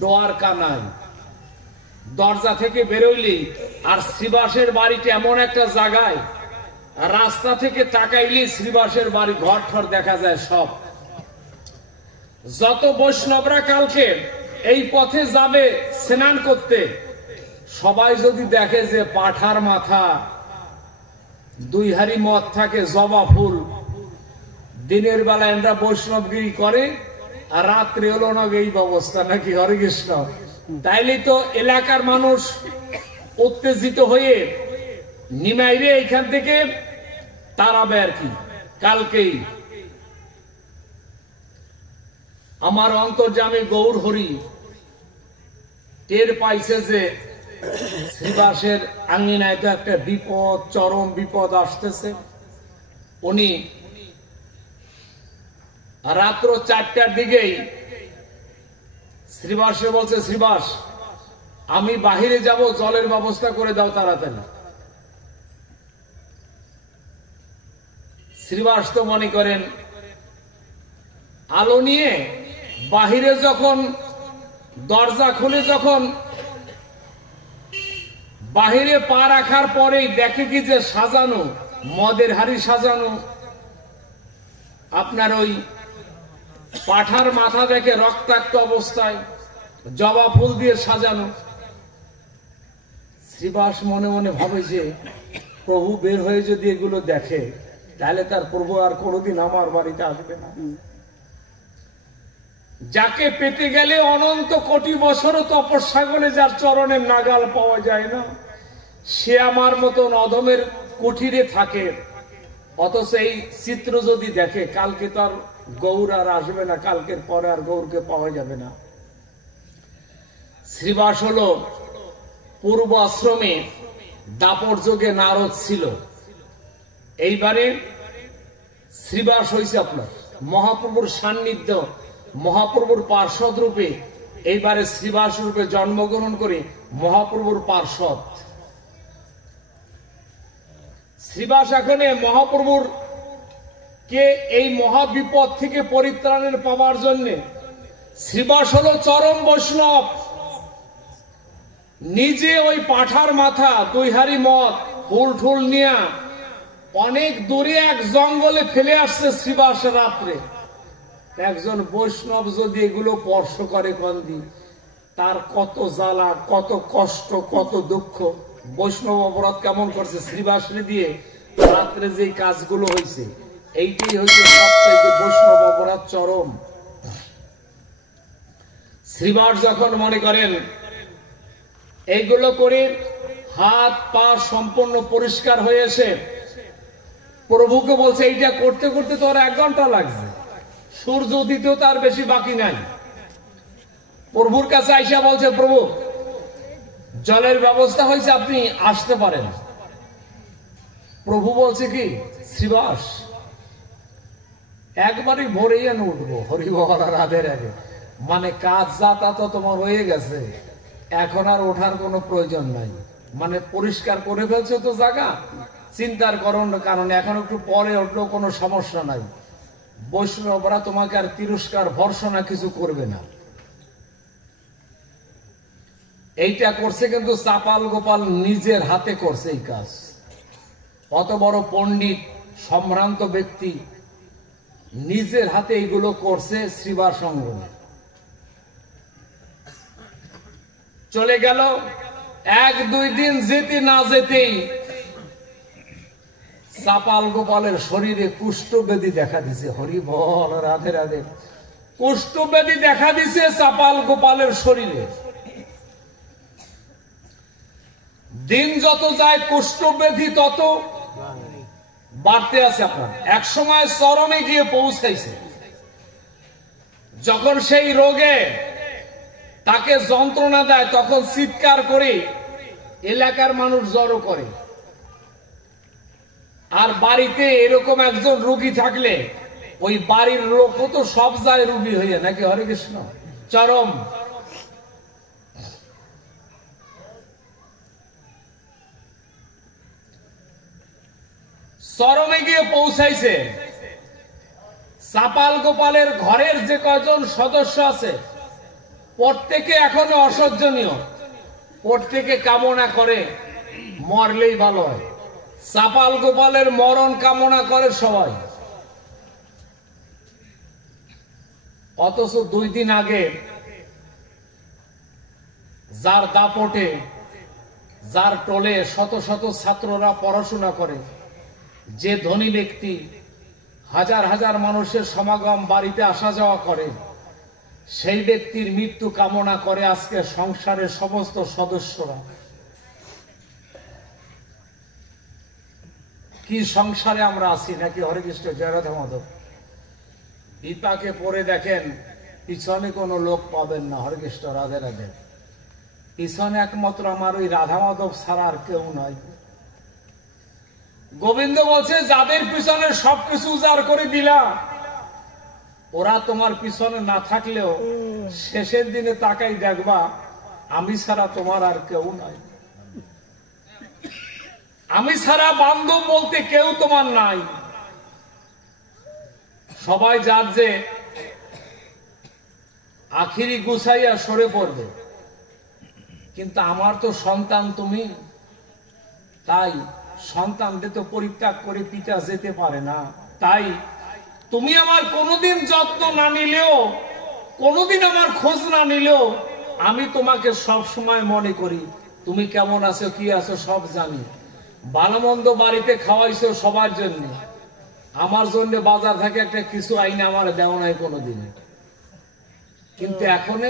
দোয়ার কানায়। দরজা থেকে বেরোইলি আর শ্রীবাসের বাড়িটা এমন একটা জায়গায়, রাস্তা থেকে তাকাইলে শ্রীবাসের বাড়ি ঘর ঠর দেখা যায় সব। যত বৈষ্ণবরা কালকে এই পথে যাবে স্নান করতে, সবাই যদি দেখে যে পাঠার মাথা, 2 হাড়ি মদ থাকে, জবা ফুল, দিনের বেলায় আমরা বৈষ্ণবগিরি করে আর রাত্রে হলো না এই ব্যবস্থা, নাকি হরে কৃষ্ণ। তাইলে তো এলাকার মানুষ উত্তেজিত হয়ে নিমাইরে এইখান থেকে তাড়াবে আর কি। কালকেই আমার অন্তর্যামী গৌর হরি টের পাইছে যে শ্রীবাসের আঙ্গিনায় তো একটা বিপদ, চরম বিপদ আসতেছে। উনি রাত্র 4টার দিকেই শ্রীবাসে বলছে, শ্রীবাস আমি বাহিরে যাব, জলের ব্যবস্থা করে দাও তাড়াতাড়ি। শ্রীবাস তো মনে করেন আলো নিয়ে বাহিরে যখন দরজা খুলে, যখন বাহিরে পা রাখার পরেই দেখে কি যে সাজানো, মদের হাড়ি সাজানো, আপনার ওই পাঠার মাথা দেখে রক্তাক্ত অবস্থায়, জবা ফুল দিয়ে সাজানো। শ্রীবাস মনে মনে ভাবে যে প্রভু বের হয়ে যদি এগুলো দেখে, তাহলে তার প্রভু আর কোনোদিন আমার বাড়িতে আসবে না। যাকে পেতে গেলে অনন্ত কোটি বছরও তপস্যা করে যার চরণের নাগাল পাওয়া যায় না, সে আমার মতন অধমের কুঠিরে থাকে। অথচ এই চিত্র যদি দেখে, কালকে তার গৌর আর আসবে না, কালকের পরে আর গৌরকে পাওয়া যাবে না। শ্রীবাস হলো পূর্ব আশ্রমে দাপর যুগে নারদ ছিল, এইবারে শ্রীবাস হয়েছে আপনার মহাপ্রভুর সান্নিধ্য, মহাপ্রভুর পার্ষদ রূপে এইবারে শ্রীবাস রূপে জন্মগ্রহণ করে মহাপ্রভুর পার্ষদ। শ্রীবাস এখন মহাপ্রভুর কে এই মহাবিপদ থেকে পরিত্রাণের পাওয়ার জন্য শ্রীবাস হলো চরম বৈষ্ণব। নিজে ওই পাঠার মাথা, দুই হাড়ি মদ, ফুল ঠুল নিয়ে অনেক দূরে এক জঙ্গলে ফেলে আসছে শ্রীবাস রাত্রে। একজন বৈষ্ণব যদি এগুলো স্পর্শ করে কন্দি, তার কত জ্বালা, কত কষ্ট, কত দুঃখ। বৈষ্ণব অপরাধ কেমন করছে শ্রীবাসরে দিয়ে রাত্রে যে কাজগুলো হয়েছে, এইটাই হচ্ছে সবচাইতে বৈষ্ণব অপরাধ চরম। শ্রীবাস যখন মনে করেন এইগুলো করে হাত পা সম্পূর্ণ পরিষ্কার হয়েছে, প্রভুকে বলছে এইটা করতে করতে তো আর 1 ঘন্টা লাগছে, সূর্য উদিতেও তার বেশি বাকি নাই। প্রভুর কাছে আইসা বলছে, প্রভু জলের ব্যবস্থা হয়েছে, আপনি আসতে পারেন। প্রভু বলছে কি, শ্রীবাস একবারই ভোরেই উঠবো, হরিবল রাধে রাধে, মানে কাজ যা তা তো তোমার হয়ে গেছে, এখন আর ওঠার কোনো প্রয়োজন নাই, মানে পরিষ্কার করে ফেলছে তো জায়গা, চিন্তার কারণে এখন একটু পরে উঠলেও কোনো সমস্যা নাই। বৈষ্ণবরা তোমাকে আর তিরস্কার ভর্সনা কিছু করবে না। এইটা করছে কিন্তু চাপাল গোপাল নিজের হাতে করছে এই কাজ। অত বড় পণ্ডিত সম্ভ্রান্ত ব্যক্তি নিজের হাতে এইগুলো করছে শ্রীবাস অঙ্গনে। চলে গেল 1-2 দিন যেতে না যেতেই চাপাল গোপালের শরীরে কুষ্ঠব্যাধি দেখা দিছে। হরি বল রাধে রাধে। কুষ্ঠব্যাধি দেখা দিছে চাপাল গোপালের শরীরে। দিন যত যায় কুষ্ঠব্যাধি তত বাড়তে আছে আপনার। এক সময় চরমে গিয়ে পৌঁছাইছে। যখন সেই রোগে তাকে যন্ত্রণা দেয়, তখন চিৎকার করে এলাকার মানুষ জড়ো করে। আর বাড়িতে এরকম একজন রোগী থাকলে ওই বাড়ির লোকও তো সব যায় রোগী হইয়া, নাকি? হরে কৃষ্ণ। চরম চরমে গিয়ে পৌঁছাইছে। চাপাল গোপালের ঘরের যে কয়জন সদস্য আছে প্রত্যেকে এখনো অসহ্যনীয়, প্রত্যেকে কামনা করে মরলেই ভালো হয়। চাপাল গোপালের মরণ কামনা করে সবাই। অথচ 2 দিন আগে যার দাপটে, যার টোলে শত শত ছাত্ররা পড়াশোনা করে, যে ধনী ব্যক্তি হাজার হাজার মানুষের সমাগম বাড়িতে আসা যাওয়া করে, সেই ব্যক্তির মৃত্যু কামনা করে আজকে সংসারের সমস্ত সদস্যরা। কি সংসারে আমরা আছি, নাকি? হরে কৃষ্ণ, জয় রাধা মাধব। বিপাকে পড়ে দেখেন পিছনে কোনো লোক পাবেন না। হরে কৃষ্ণ, রাধে রাধে। পিছনে একমাত্র আমার ওই রাধা মাধব ছাড়া আর কেউ নয়। গোবিন্দ বলছে, যাদের পিছনে সবকিছু উজাড় করে দিলা, ওরা তোমার পিছনে না থাকলেও শেষের দিনে তাকাই দেখবা আমি ছাড়া তোমার আর কেউ নাই। আমি ছাড়া বান্ধব বলতে কেউ তোমার নাই। সবাই যার যে আখিরি গুছাইয়া সরে পড়বে, কিন্তু আমার তো সন্তান তুমি, তাই সন্তানদের তো পরিত্যাগ করে পিতা যেতে পারে না। তাই তুমি আমার কোনোদিন যত্ন না নিলেও, কোনোদিন আমার খোঁজ না নিলেও, আমি তোমাকে সব সময় মনে করি। তুমি কেমন আছো, কি আছো সব জানি। ভালো মন্দ বাড়িতে খাওয়াইছো সবার জন্য, আমার জন্য বাজার থেকে একটা কিছু আইনে আমার দেওয়া নাই কোনোদিন। কিন্তু এখন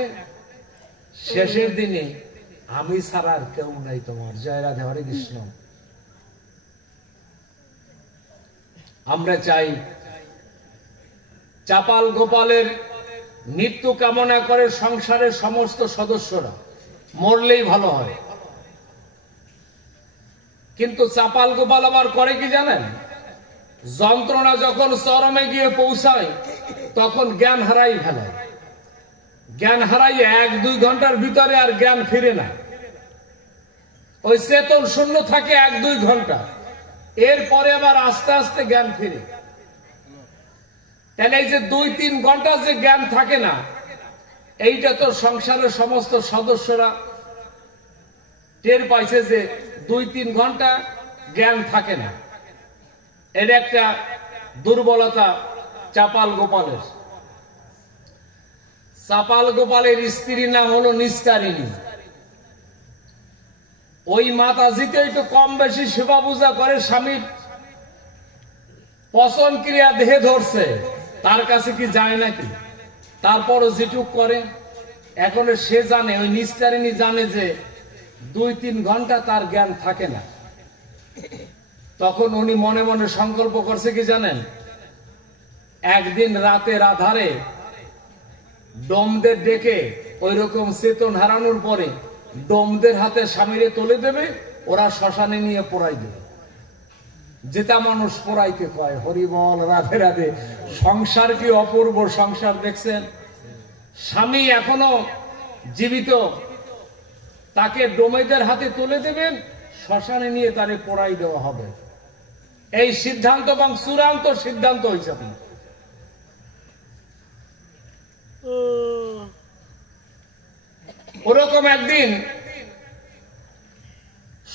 শেষের দিনে আমি ছাড়া আর কেউ নাই তোমার। জয় রাধে, হরে কৃষ্ণ। আমরা চাই চাপাল গোপালের মৃত্যু কামনা করে সংসারের সমস্ত সদস্যরা। মরলেই ভালো হয়। কিন্তু চাপাল গোপাল আবার করে কি জানেন, যন্ত্রণা যখন চরমে গিয়ে পৌঁছায় তখন জ্ঞান হারাই ফেলায়। জ্ঞান হারাইয়ে 1-2 ঘন্টার ভিতরে আর জ্ঞান ফিরে না, ওই চেতন শূন্য থাকে 1-2 ঘন্টা, এরপরে আবার আস্তে আস্তে জ্ঞান ফিরে। তাহলে এই যে 2-3 ঘন্টা যে জ্ঞান থাকে না, এইটা তো সংসারের সমস্ত সদস্যরা টের পাইছে যে 2-3 ঘন্টা জ্ঞান থাকে না। এটা একটা দুর্বলতা চাপাল গোপালের। চাপাল গোপালের স্ত্রীর নাম হলো নিস্তারিণী। ওই মাতাজিতেই তো কম বেশি সেবা পূজা করে, স্বামীর পচন ক্রিয়া দেহে ধরছে, তার কাছে কি যায় নাকি? তারপরও যেটুক করে, এখন সে জানে, ওই নিস্তারিণী জানে যে 2-3 ঘন্টা তার জ্ঞান থাকে না। তখন উনি মনে মনে সংকল্প করছে কি জানেন, একদিন রাতের আধারে ডোমদের ডেকে ওই রকম চেতন হারানোর পরে ডোমদের হাতে স্বামীরে তুলে দেবে, ওরা শ্মশানে নিয়ে পোড়াই দেবে। যেটা মানুষ পোড়াইতে কয়। হরিবল, রাধে রাধে। সংসার কি অপূর্ব সংসার দেখছেন। স্বামী এখনো জীবিত, তাকে ডোমেদের হাতে তুলে দেবেন, শ্মশানে নিয়ে তারে পোড়াই দেওয়া হবে। এই সিদ্ধান্ত এবং চূড়ান্ত সিদ্ধান্ত হয়েছে। ওরকম একদিন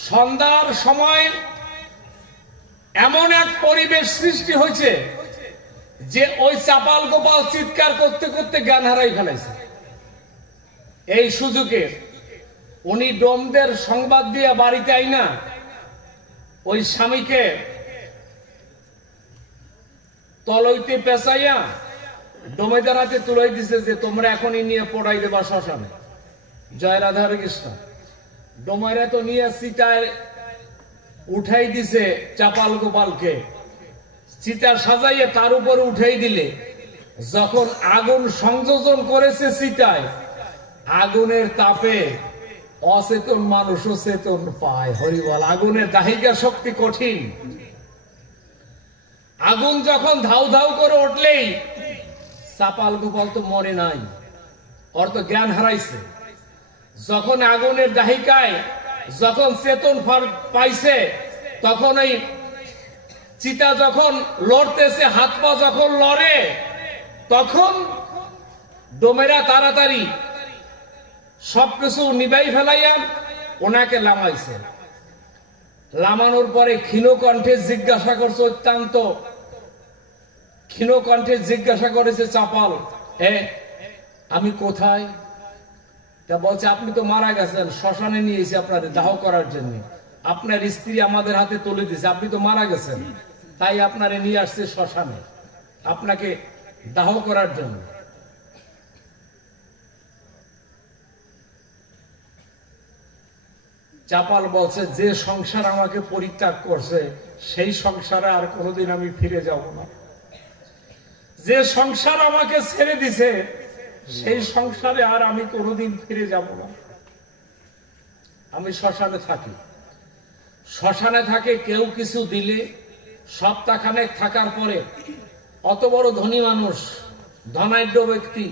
সন্ধ্যার সময় এমন এক পরিবেশ সৃষ্টি হয়েছে যে ওই চাপাল গোপাল চিৎকার করতে করতে জ্ঞান হারাই ফেলেছে। এই সুযোগে উনি ডোমদের সংবাদ দিয়ে বাড়িতে আইনা ওই স্বামীকে তলইতে পেঁচাইয়া ডোমেদের হাতে তুলাই দিছে যে তোমরা এখনই নিয়ে পোড়াই দেবা শ্মশানে। জয় রাধা কৃষ্ণ। ডোমেরা তো নিয়ে চিতায় উঠাই দিছে চাপাল গোপালকে, চিতা সাজাইয়ে তার উপরে উঠাই দিলে যখন আগুন সংযোজন করেছে চিতায়, আগুনের তাপে অচেতন মানুষও চেতন পায়। হরিবল। আগুনের দাহিকা শক্তি কঠিন। আগুন যখন ধাউ ধাউ করে উঠলেই চাপাল গোপাল তো মরে নাই, ওর তো জ্ঞান হারাইছে। যখন আগুনের দাহিকায় যখন চেতন পাইছে, তখন এই চিতা যখন লড়তেছে, হাত পা যখন লড়ে, তখন ডোমেরা তাড়াতাড়ি সবকিছু নিবাই ফেলাইয়া ওনাকে লামাইছে। লামানোর পরে ক্ষীণ কণ্ঠে জিজ্ঞাসা করছে, অত্যন্ত ক্ষীণ কণ্ঠে জিজ্ঞাসা করেছে চাপাল, আমি কোথায়? তা বলছে, আপনি তো মারা গেছেন, শ্মশানে নিয়েছি আপনার দাহ করার জন্য। আপনার স্ত্রী আমাদের হাতে তুলে দিয়েছে, আপনি তো মারা গেছেন, তাই আপনারে নিয়ে আসছে শ্মশানে আপনাকে দাহ করার জন্য। চাপাল বলছে, যে সংসার আমাকে পরিত্যাগ করছে সেই সংসারে আর কোনোদিন আমি ফিরে যাব না। যে সংসার আমাকে ছেড়ে দিছে সেই সংসারে আর আমি কোনোদিন ফিরে যাব না। আমি শ্মশানে থাকি। শ্মশানে থাকে কেউ কিছু দিলে, সপ্তাহখানেক থাকার পরে অত বড় ধনী মানুষ, ধনাঢ্য ব্যক্তি,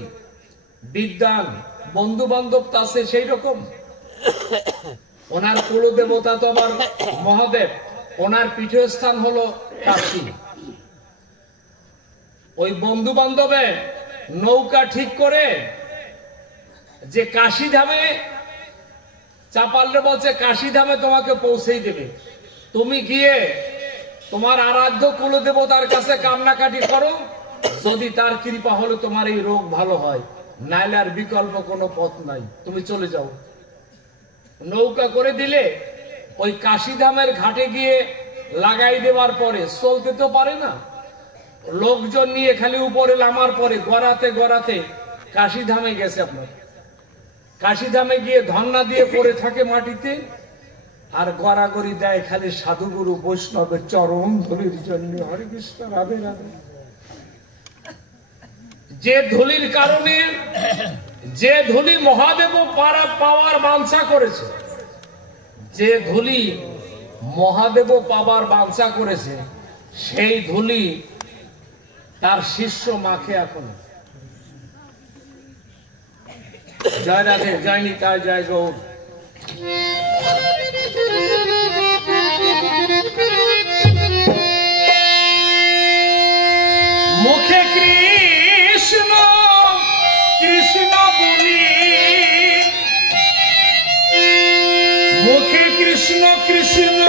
বিদ্বান, বন্ধু বান্ধব তা আছে সেই রকম। ওনার কুলদেবতা তো আবার মহাদেব, ওনার পীঠস্থান হলো কাশী। ওই বন্ধু বান্ধবে নৌকা ঠিক করে যে কাশী ধামে, চাপালরে বলছে কাশী ধামে তোমাকে পৌঁছেই দেবে, তুমি গিয়ে তোমার আরাধ্য কুলদেবতার কাছে কান্নাকাটি করো, যদি তার কৃপা হলে তোমার এই রোগ ভালো হয়, নাইলে আর বিকল্প কোনো পথ নাই, তুমি চলে যাও। নৌকা করে দিলে ওই কাশীধামের ঘাটে গিয়ে লাগাই দেওয়ার পরে চলতে তো পারে না, লোকজন নিয়ে খালি উপরে নামার পরে গড়াতে গড়াতে কাশীধামে গেছে। আপনার কাশীধামে গিয়ে ধন্না দিয়ে পড়ে থাকে মাটিতে, আর গড়াগড়ি দেয় খালি সাধুগুরু বৈষ্ণবের চরণ ধুলির জন্য। হরে কৃষ্ণ, রাধে রাধে। যে ধুলির কারণে যে ধুলি মহাদেব পাওয়ার বাঞ্ছা করেছে, যে ধুলি মহাদেব পাবার বাঞ্ছা করেছে, সেই ধুলি তার শিষ্য মাখে এখন। জয় রাধে, জয় নিতাই, জয় গৌর। মুখে কৃষ্ণ কৃষ্ণ বলি, মুখে কৃষ্ণ কৃষ্ণ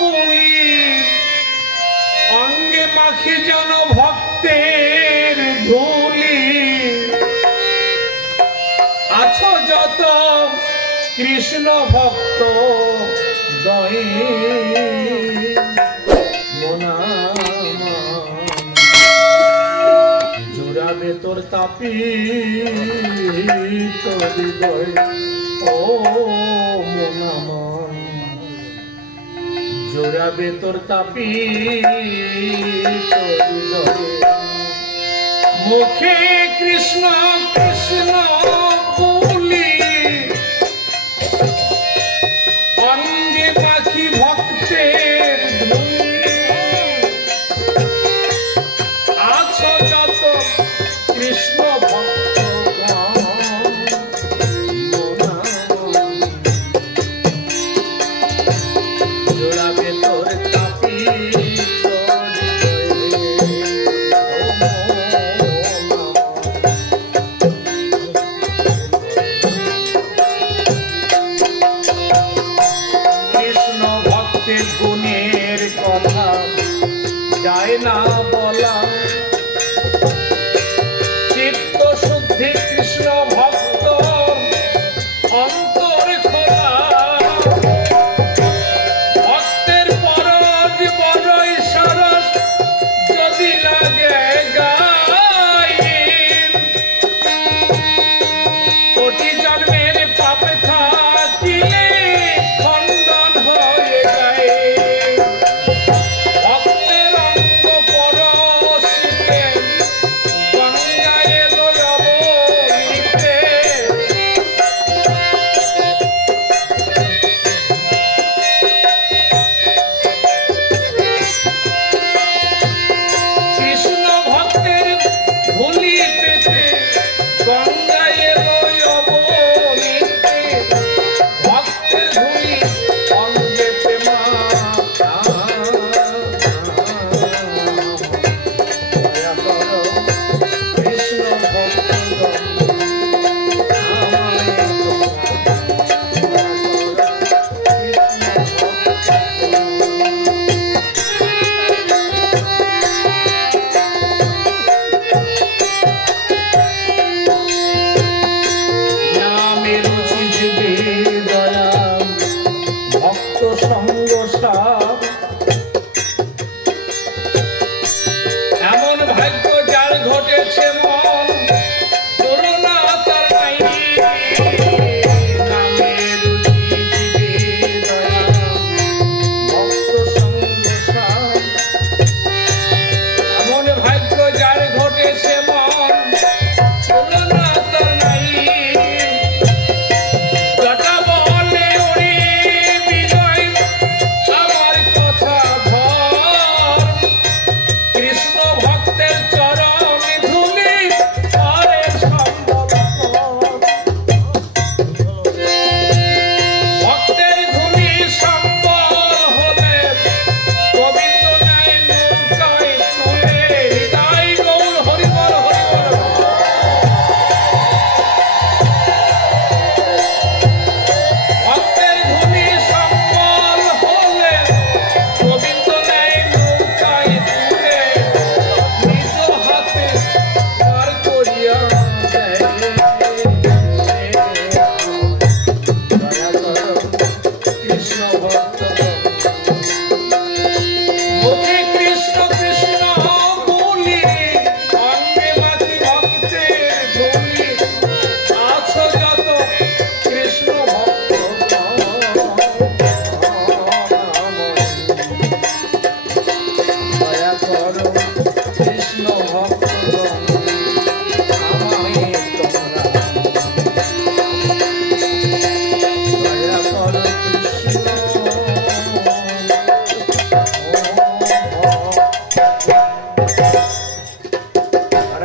বলি, অঙ্গে মাখে জন ভক্তের ধুলি। আছো যত কৃষ্ণ ভক্ত দয়ে মোনা জোড়াবে তোর তাপি হৃদয়, ও মোনা মন জোড়াবে তোর তাপি হৃদয়। মুখে কৃষ্ণ কৃষ্ণ বলি, অঙ্গে পাখি ভক্তের ধুলি। আছো যত কৃষ্ণ ভক্ত জোড়াবে তোর তাপি গুণের কথা যায় না বলা। চিত্ত শুদ্ধি কৃষ্ণ ভক্ত অন্তর খোলা। ভক্তের পরজ বড়ই সরস যদি লাগে গায়ে। কোটি জন্মের পাপে থাকিলে খণ্ডন হয়ে যায়। ভক্তের অঙ্গ পরশিতে গঙ্গায় লবণীতে। কৃষ্ণ ভক্তের ধুলি পেতে গঙ্গায় লবণীতে। ভক্তের ধুলি অঙ্গেতে মাখা। দয়া করো কৃষ্ণ ভক্তগণ, আমায় দয়া নামে রুচি জীবে দয়া ভক্ত সঙ্গ সাপ। এমন ভাগ্য যার ঘটেছে মন করুণা তার নাই। নামে রুচি জীবে দয়া ভক্ত সঙ্গ সাপ। এমন ভাগ্য যার ঘটেছে মন করুণা তার নাই। জটা বলে ওরে বিজয় আমার কথা ধর। কৃষ্ণ ভক্তের চরণ ধুলি করে সম্ভব কর। ভক্তের ধুলি সম্বল হলে গোবিন্দ নাই নৌকায় তুলে। হৃদয় গৌর হরিবল হরিবল।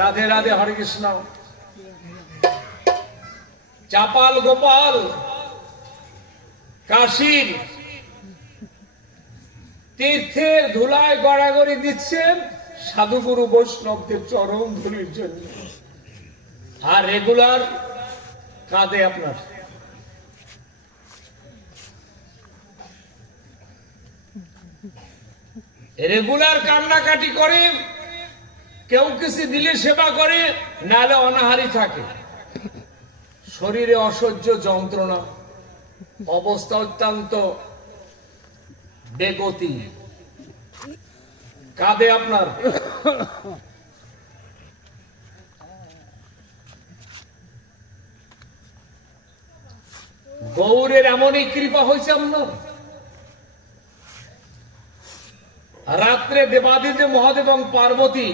রাধে রাধে, হরে কৃষ্ণ। চাপাল গোপাল কাশীর তীর্থের ধুলায় গড়াগড়ি দিচ্ছেন সাধুগুরু বৈষ্ণবদের চরম ধুলির জন্য, আর রেগুলার কাঁদে আপনার। রেগুলার কান্নাকাটি করে, কেউ কিছু দিলে সেবা করে, নাহলে অনাহারি থাকে। শরীরে অসহ্য যন্ত্রণা, অবস্থা অত্যন্ত বেগতি, কাঁদে আপনার। গৌরের এমনই কৃপা হয়েছে আপনার। রাত্রে দেবাদিদেব মহাদেব এবং পার্বতী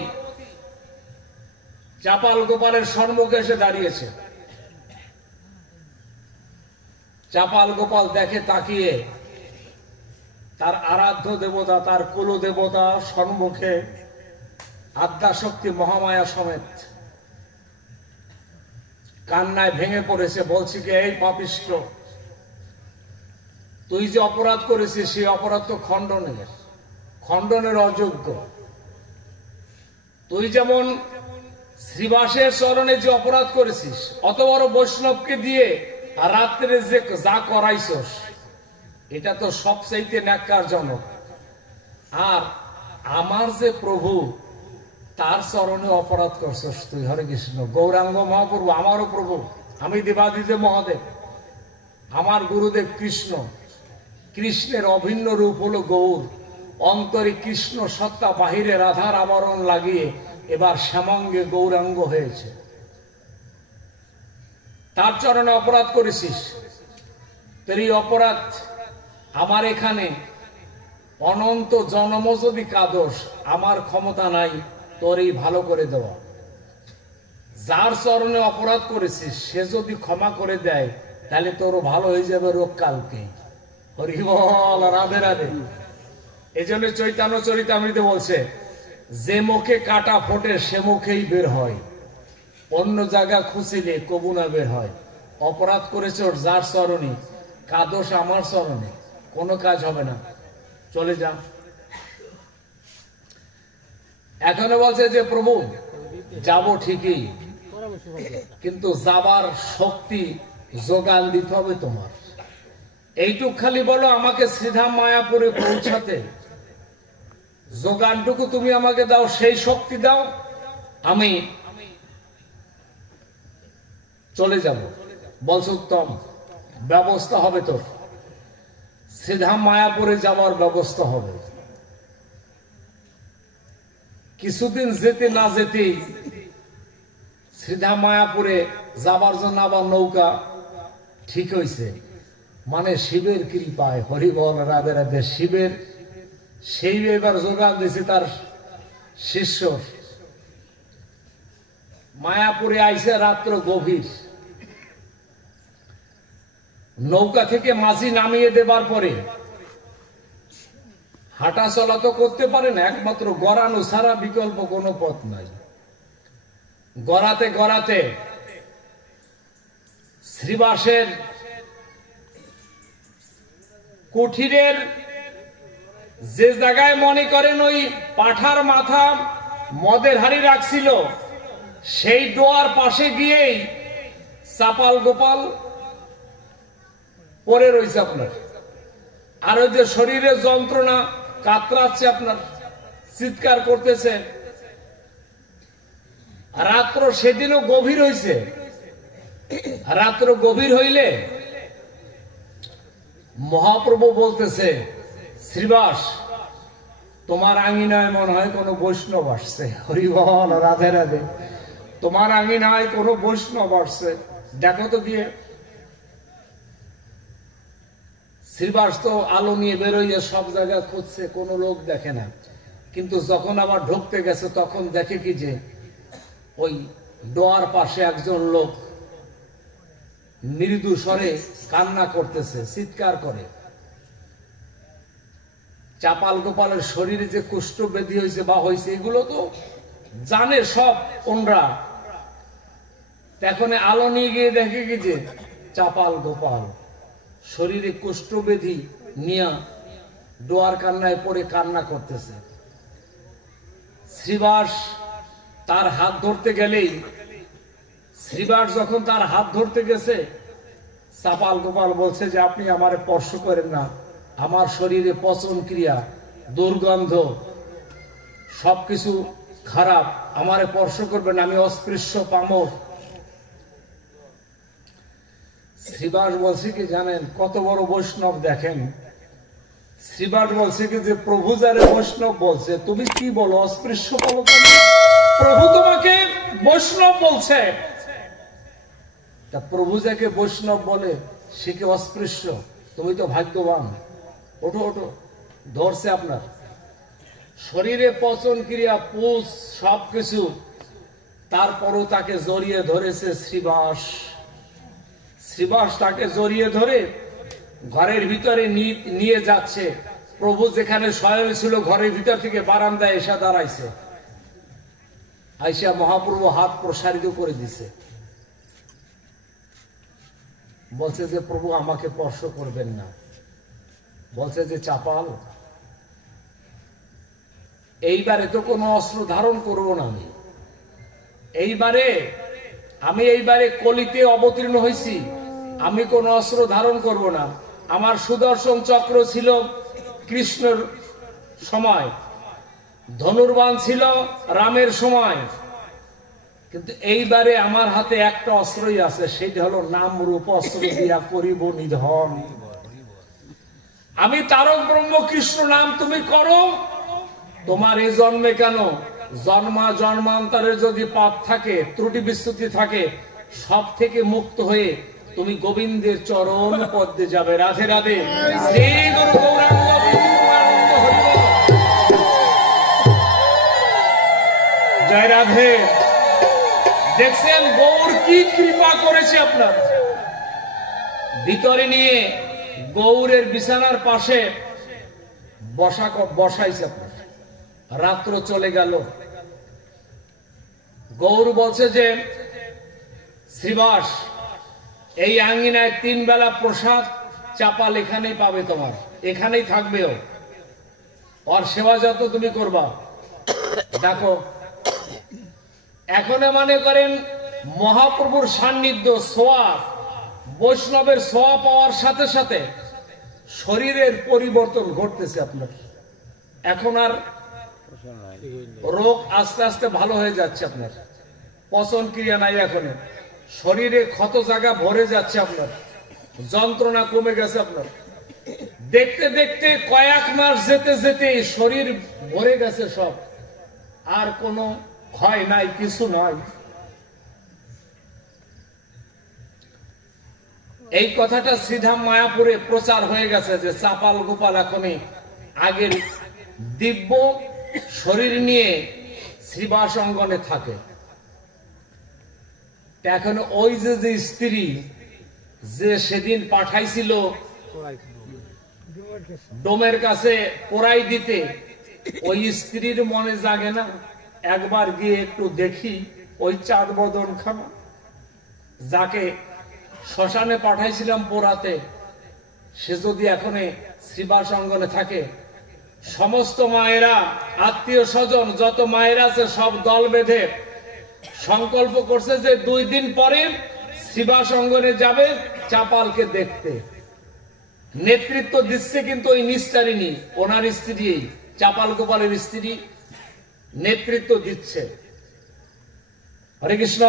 চাপাল গোপালের সম্মুখে এসে দাঁড়িয়েছে। চাপাল গোপাল দেখে তাকিয়ে, তার আরাধ্য দেবতা, তার কুল দেবতা সম্মুখে আদ্যাশক্তি মহামায়া সমেত কান্নায় ভেঙে পড়েছে। বলছি কি, এই পাপিষ্ঠ, তুই যে অপরাধ করেছিস সেই অপরাধ তো খণ্ডনের অযোগ্য। তুই যেমন শ্রীবাসের চরণে যে অপরাধ করেছিস, অত বড় বৈষ্ণবকে দিয়ে আর রাত্রে যে যা করাইছস, এটা তো সবচাইতে ন্যাক্কারজনক। আর আমার যে প্রভু, তার চরণে অপরাধ করছস তুই, হরে কৃষ্ণ। গৌরাঙ্গ মহাপ্রভু আমারও প্রভু, আমি দেবাদিদেব মহাদেব, আমার গুরুদেব কৃষ্ণ। কৃষ্ণের অভিন্ন রূপ হলো গৌর। অন্তরে কৃষ্ণ সত্তা, বাহিরে রাধার আবরণ লাগিয়ে এবার শ্যামাঙ্গে গৌরাঙ্গ হয়েছে। তার চরণে অপরাধ করেছিস, তোর এই অপরাধ আমার এখানে অনন্ত জন্ম যদি কাদোষ, আমার ক্ষমতা নাই তোর এই ভালো করে দেওয়া। যার চরণে অপরাধ করেছিস সে যদি ক্ষমা করে দেয়, তাহলে তোরও ভালো হয়ে যাবে রোগ কালকে। হরি বল, রাধে রাধে। এই জন্য চৈতন্য চরিতামৃতে বলছে, যে মুখে কাটা ফোটে সে মুখেই বের হয়, অন্য জায়গা খুঁচিলে কবু না বের হয়। অপরাধ করেছ যার চরণে, কাদোষ আমার চরণে, কোনো কাজ হবে না, চলে যা। এখনো বলছে যে প্রভু যাব ঠিকই, কিন্তু যাবার শক্তি যোগান দিতে হবে তোমার। এইটুক খালি বলো আমাকে শ্রীধাম মায়াপুরে পৌঁছাতে, যোগানটুকু তুমি আমাকে দাও, সেই শক্তি দাও, আমি চলে যাব। বলছো উত্তম, ব্যবস্থা হবে তোর, শ্রীধাম মায়াপুরে যাওয়ার ব্যবস্থা হবে। কিছুদিন যেতে না যেতেই শ্রীধাম মায়াপুরে যাবার জন্য আবার নৌকা ঠিক হয়েছে। মানে শিবের কৃপায়, হরি বল, রাধে রাধে। শিবের সেই এবার যোগান দিয়েছে তার শিষ্য। মায়াপুরে আইসে রাত্র গভীর, নৌকা থেকে মাঝি নামিয়ে দেবার পরে হাঁটা চলা তো করতে পারে না, একমাত্র গড়ানো ছাড়া বিকল্প কোনো পথ নাই। গড়াতে গড়াতে শ্রীবাসের কুঠিরের যে জায়গায় মনে করেন ওই পাঠার মাথা মদের হাড়ি রাখছিল, সেই ডোয়ার পাশে গিয়েই চাপাল গোপাল পড়ে রয়েছে আপনার। আর ওই যে শরীরে যন্ত্রণা কাতরাচ্ছে আপনার, চিৎকার করতেছে। রাত্র সেদিনও গভীর হইছে। রাত্র গভীর হইলে মহাপ্রভু বলতেছে, শ্রীবাস তোমার আঙিনায় মনে হয় কোনো বৈষ্ণব আসছে। হরি বল, রাধে রাধে। তোমার আঙিনায় কোনো বৈষ্ণব আসছে, দেখো তো গিয়ে। শ্রীবাস তো আলো নিয়ে বেরোইয়া সব জায়গায় খুঁজছে, কোনো লোক দেখে না। কিন্তু যখন আবার ঢুকতে গেছে তখন দেখে কি যে ওই ডোয়ার পাশে একজন লোক মৃদু স্বরে কান্না করতেছে, চিৎকার করে। চাপাল গোপালের শরীরে যে কুষ্ঠ ব্যাধি হয়েছে বা হয়েছে, এগুলো তো জানে সব ওনরা। এখন আলো নিয়ে গিয়ে দেখে কি যে চাপাল গোপাল শরীরে কুষ্ঠব্যাধি নিয়ে দোয়ার কান্নায় পড়ে কান্না করতেছে। শ্রীবাস তার হাত ধরতে গেলেই, শ্রীবাস যখন তার হাত ধরতে গেছে, চাপাল গোপাল বলছে যে আপনি আমারে স্পর্শ করেন না, আমার শরীরে পচন ক্রিয়া, দুর্গন্ধ, সবকিছু খারাপ, আমারে স্পর্শ করবেন, আমি অস্পৃশ্য পামর। শ্রীবাস বলছে কি জানেন, কত বড় বৈষ্ণব দেখেন। শ্রীবাস বলছে কি যে প্রভু যারে বৈষ্ণব বলছে, তুমি কি বলো অস্পৃশ্য বলো? তুমি প্রভু তোমাকে বৈষ্ণব বলছে, তা প্রভু যাকে বৈষ্ণব বলে সে কি অস্পৃশ্য? তুমি তো ভাগ্যবান। ওঠো ওঠো, ধরছে আপনার শরীরে পচন ক্রিয়া, পুষ সবকিছু, তারপরও তাকে জড়িয়ে ধরেছে শ্রীবাস। শ্রীবাস তাকে জড়িয়ে ধরে ঘরের ভিতরে নিয়ে যাচ্ছে। প্রভু যেখানে শয়ন ছিল ঘরের ভিতর থেকে বারান্দায় এসে দাঁড়াইছে। আইসা মহাপ্রভু হাত প্রসারিত করে দিছে, বলছে যে প্রভু আমাকে স্পর্শ করবেন না। বলছে যে চাপাল, এইবারে তো কোনো অস্ত্র ধারণ করব না, আমি এইবারে কলিতে অবতীর্ণ হয়েছি, আমি কোন অস্ত্র ধারণ করব না। আমার সুদর্শন চক্র ছিল কৃষ্ণের সময়, ধনুর্বাণ ছিল রামের সময়, কিন্তু এইবারে আমার হাতে একটা অস্ত্রই আছে, সেটা হলো নাম রূপ অস্ত্র দিয়া করিব নিধন। আমি তারক ব্রহ্ম কৃষ্ণ নাম তুমি করো। তোমার এই জন্মে কেন, জন্মান্তরে যদি পাপ থাকে, ত্রুটি বিচ্যুতি থাকে, সব থেকে মুক্ত হয়ে তুমি গোবিন্দের চরণ পদ্মে যাবে। রাধে রাধে। শ্রী গুরু গৌরাঙ্গ প্রেমানন্দ হরি বল। জয় রাধে। দেখছেন গৌর কি কৃপা করেছে আপনার। ভিতরে নিয়ে গৌরের বিছানার পাশে বসাইছে আপনার। রাত্র চলে গেল, গৌর বলছে যে শ্রীবাস, এই আঙ্গিনায় 3 বেলা প্রসাদ চাপাল এখানেই পাবে, তোমার এখানেই থাকবেও, ওর সেবা যত তুমি করবা। দেখো এখন মনে করেন মহাপ্রভুর সান্নিধ্য, ছোঁয়া, বৈষ্ণবের ছোঁয়া পাওয়ার সাথে সাথে শরীরের পরিবর্তন ঘটতেছে আপনার। এখন আর রোগ আস্তে আস্তে ভালো হয়ে যাচ্ছে আপনার, পচন ক্রিয়া নাই, এখন শরীরে ক্ষত জায়গা ভরে যাচ্ছে আপনার, যন্ত্রণা কমে গেছে আপনার। দেখতে দেখতে কয়েক মাস যেতে যেতে শরীর ভরে গেছে সব, আর কোনো ক্ষয় নাই, কিছু নয়। এই কথাটা শ্রীধাম মায়াপুরে প্রচার হয়ে গেছে যে চাপাল গোপাল এখনই আগের দিব্য শরীর নিয়ে শ্রীবাস অঙ্গনে থাকে। এখন ওই যে স্ত্রী যে সেদিন পাঠাইছিল ডোমের কাছে পোড়াই দিতে, ওই স্ত্রীর মনে জাগে না একবার গিয়ে একটু দেখি ওই চাঁদ বদন খানা, যাকে শ্মশানে পাঠাইছিলাম পোড়াতে, সে যদি এখন শ্রীবাস অঙ্গনে থাকে। সমস্ত মায়েরা, আত্মীয় স্বজন যত মায়েরা আছে সব দল বেঁধে সংকল্প করছে যে 2 দিন পরে শ্রীবাস অঙ্গনে যাবে চাপালকে দেখতে। নেতৃত্ব দিচ্ছে কিন্তু ওই নিস্তারিণী, ওনার স্ত্রী, চাপাল গোপালের স্ত্রী নেতৃত্ব দিচ্ছে। হরে কৃষ্ণ।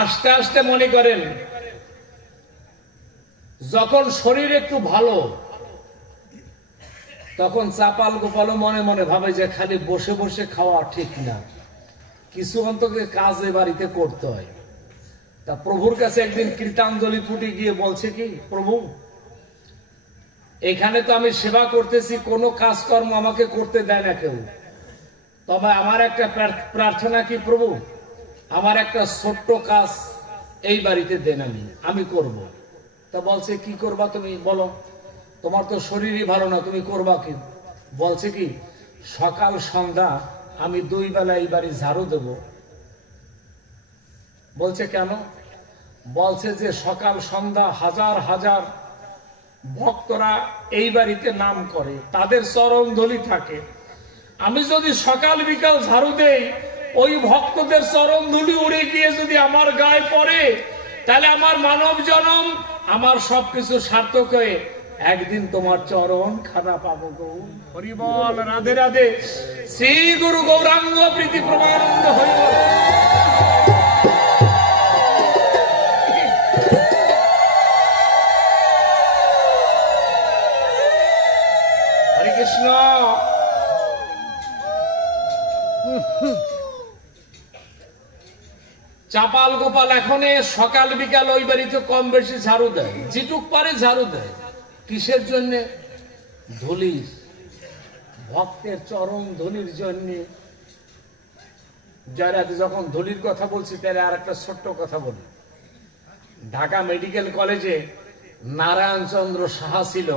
আস্তে আস্তে মনে করেন যখন শরীর একটু ভালো, তখন চাপাল গোপাল মনে মনে ভাবে যে খালি বসে বসে খাওয়া ঠিক না, কিছু অন্তত কাজে বাড়িতে করতে হয়। তা প্রভুর কাছে একদিন কীর্তাঞ্জলি ফুটে গিয়ে বলছে কি, প্রভু এখানে তো আমি সেবা করতেছি, কোনো কাজকর্ম আমাকে করতে দেয় না কেউ, তবে আমার একটা প্রার্থনা কি প্রভু, আমার একটা ছোট্ট কাজ এই বাড়িতে দেন, আমি করব। তা বলছে কি করবা তুমি বলো, তোমার তো শরীরই ভালো না, তুমি করবা কি? বলছে কি, সকাল সন্ধ্যা আমি 2 বেলা এই বাড়ি ঝাড়ু দেব। বলছে কেন? বলছে যে সকাল সন্ধ্যা হাজার হাজার ভক্তরা এই বাড়িতে নাম করে, তাদের চরণ ধুলি থাকে। আমি যদি সকাল বিকাল ঝাড়ু দেই, ওই ভক্তদের চরণ ধুলি উড়ে গিয়ে যদি আমার গায়ে পড়ে, তাহলে আমার মানব জন্ম, আমার সবকিছু সার্থক হয়ে একদিন তোমার চরণ খানা পাবো গো। হরি বল, রাধে রাধে। শ্রী গুরু গৌরাঙ্গ প্রীতি প্রমানন্দ হরি বল। হরে কৃষ্ণ। চাপাল গোপাল এখন সকাল বিকাল ওই বাড়িতে কম বেশি ঝাড়ু দেয়, যেটুক পারে ঝাড়ু দেয়। কিসের জন্য? ধুলির, ভক্তের চরণ ধুলির জন্য। জয়রাতে যখন ধুলির কথা বলছি, তাহলে আর একটা ছোট্ট কথা বলি। ঢাকা মেডিকেল কলেজে নারায়ণ চন্দ্র সাহা ছিল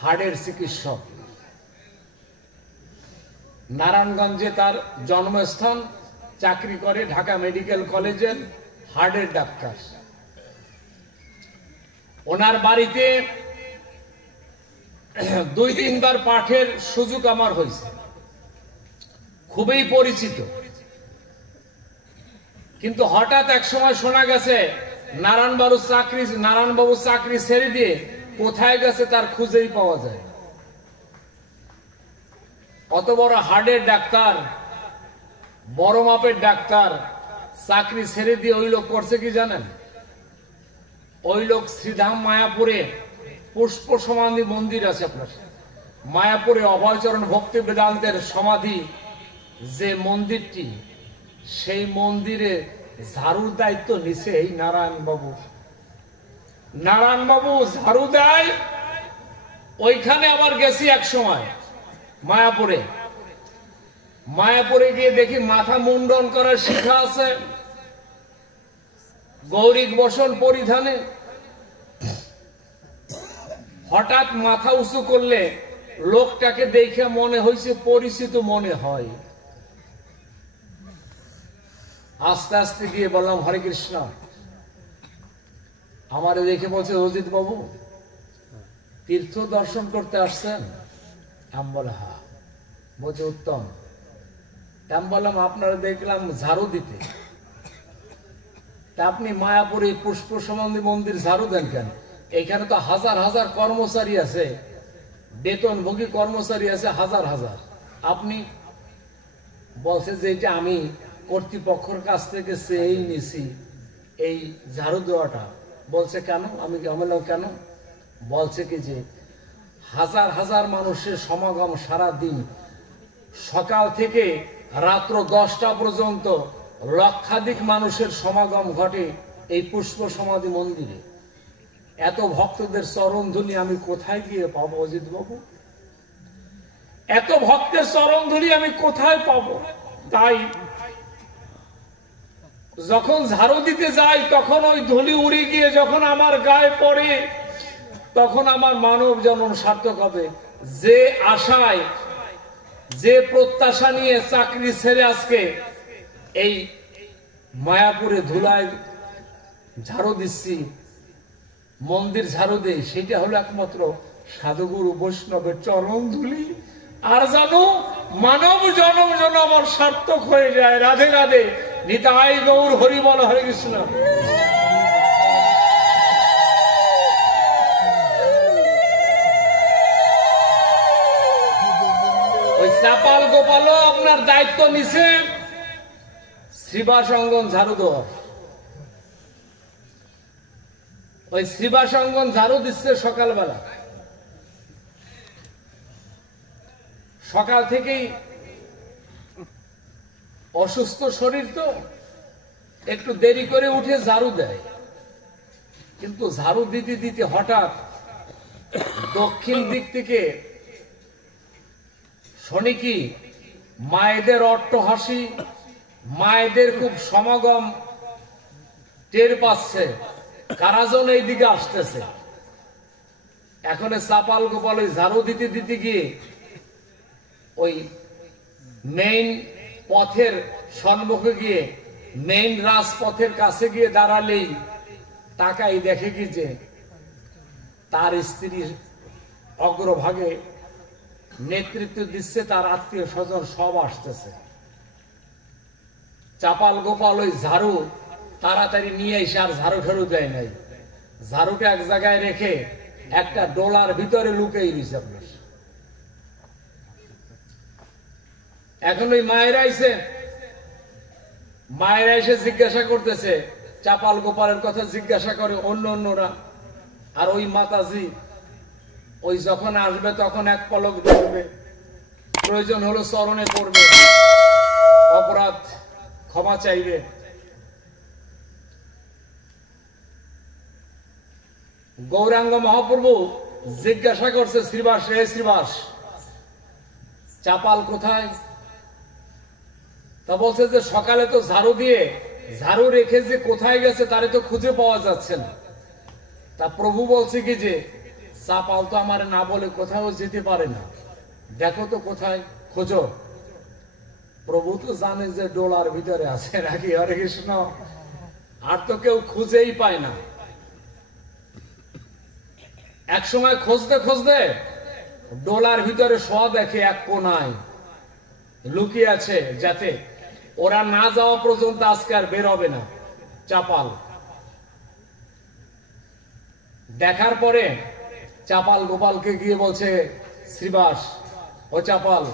হার্টের চিকিৎসক। নারায়ণগঞ্জে তার জন্মস্থান, চাকরি করে ঢাকা মেডিকেল কলেজের হার্টের ডাক্তার। ওনার বাড়িতে 2-3 বার পাঠের সুযোগ আমার হয়েছে, খুবই পরিচিত। কিন্তু হঠাৎ এক সময় শোনা গেছে নারায়ণবাবু চাকরি ছেড়ে দিয়ে কোথায় গেছে তার খুঁজেই পাওয়া যায়। অত বড় হার্টের ডাক্তার, বড় মাপের ডাক্তার, চাকরি ছেড়ে দিয়ে ওই লোক করছে কি জানেন? ওই লোক শ্রীধাম মায়াপুরে পুষ্প সমাধি মন্দির আছে আপনার, মায়াপুরে অভয়চরণ ভক্তি বেদান্তের সমাধি যে মন্দিরটি, সেই মন্দিরে ঝাড়ুর দায়িত্ব নিছে এই নারায়ণবাবু। নারায়ণবাবু ঝাড়ু দেয়। ওইখানে আবার গেছি এক সময় মায়াপুরে। মায়াপুরে গিয়ে দেখি মাথা মুন্ডন করার শিখা আছে, গৌরিক বসন পরিধানে। হঠাৎ মাথা উঁচু করলে লোকটাকে দেখে মনে হয়েছে পরিচিত মনে হয়। আস্তে আস্তে গিয়ে বললাম, হরে কৃষ্ণ। আমারে দেখে বলছে, অজিত বাবু তীর্থ দর্শন করতে আসছেন? আমি বলে হ্যাঁ। বলছে উত্তম। আমি বললাম আপনারা দেখলাম ঝাড়ু দিতে, তা আপনি মায়াপুরে পুষ্প সমাধি মন্দির ঝাড়ু দেন কেন? এখানে তো হাজার হাজার কর্মচারী আছে, বেতনভোগী কর্মচারী আছে হাজার হাজার। আপনি? বলছে যে এটা আমি কর্তৃপক্ষের কাছ থেকে চেয়েই নিছি এই ঝাড়ু দেওয়াটা। বলছে কেন? আমি বললাম কেন? বলছে কি যে হাজার হাজার মানুষের সমাগম সারা দিন, সকাল থেকে রাত্র 10টা পর্যন্ত লক্ষাধিক মানুষের সমাগম ঘটে এই পুষ্প সমাধি মন্দিরে। এত ভক্তদের চরণ ধুলি আমি কোথায় গিয়ে পাবো অজিত বাবু? এত ভক্তের চরণ ধুলি আমি কোথায় পাবো? তাই যখন ঝাড়ু দিতে যাই, তখন ওই ধুলি উড়ে গিয়ে যখন আমার গায়ে পড়ে, তখন আমার মানব জন্ম সার্থক হবে। যে আশায়, যে প্রত্যাশা নিয়ে চাকরি ছেড়ে আজকে এই মায়াপুরে ধুলায় ঝাড়ু দিচ্ছি, মন্দির ঝাড়ু দেই, সেটা হলো একমাত্র সাধুগুরু বৈষ্ণবের চরণ ধুলি। আর জানো, মানব জন্ম যেন আমার সার্থক হয়ে যায়। রাধে রাধে। নিতাই গৌর হরি বল। হরে কৃষ্ণ। ওই চাপাল গোপালও আপনার দায়িত্ব নিছে শ্রীবাস অঙ্গন ঝাড়ু দেওয়া। ওই শ্রীবাস অঙ্গন ঝাড়ু দিচ্ছে সকালবেলা। সকাল থেকেই অসুস্থ শরীর, তো একটু দেরি করে উঠে ঝাড়ু দেয়। কিন্তু ঝাড়ু দিতে দিতে হঠাৎ দক্ষিণ দিক থেকে শুনি কি মায়েদের অট্টহাসি, মায়েদের খুব সমাগম টের পাচ্ছে, কারাজন এই দিকে আসতেছে। এখন চাপাল গোপাল ওই ঝাড়ু দিতে দিতে গিয়ে ওই মেইন পথের সম্মুখে গিয়ে মেইন রাজপথের কাছে গিয়ে দাঁড়ালেই তাকাই দেখে কি যে তার স্ত্রীর অগ্রভাগে নেতৃত্ব দিচ্ছে তার আত্মীয় স্বজন সব আসতেছে। চাপাল গোপাল ওই ঝাড়ু তাড়াতাড়ি নিয়ে এসে আর ঝাড়ু ঠাড়ু দেয় নাই, ঝাড়ুটা এক জায়গায় রেখে একটা ডোলার ভিতরে লুকিয়ে দিয়েছে আপনার। এখন ওই মায়েরা এসে জিজ্ঞাসা করতেছে, চাপাল গোপালের কথা জিজ্ঞাসা করে অন্যরা, আর ওই মাতাজি ওই যখন আসবে তখন এক পলক দেখবে, প্রয়োজন হলো চরণে পড়বে, অপরাধ ক্ষমা চাইবে। গৌরাঙ্গ মহাপ্রভু জিজ্ঞাসা করছে শ্রীবাস, রে শ্রীবাস, চাপাল কোথায়? তা বলছে যে সকালে তো ঝাড়ু রেখে যে কোথায় গেছে তারে তো খুঁজে পাওয়া যাচ্ছে না। তা প্রভু বলছে কি যে চাপাল তো আমার না বলে কোথাও যেতে পারে না, দেখো তো কোথায়, খোঁজো। প্রভু তো জানে যে ডোলার ভিতরে আছে নাকি, হরে কৃষ্ণ। আর তো কেউ খুঁজেই পায় না। এক সময় খুঁজতে ডোলার ভিতরে শোয়া দেখে এক কোনায় লুকিয়ে আছে, যাতে ওরা না যাওয়া পর্যন্ত আজকে আর বের হবে না। চাপাল দেখার পরে চাপাল গোপালকে গিয়ে বলছে, শ্রীবাস, ও চাপাল,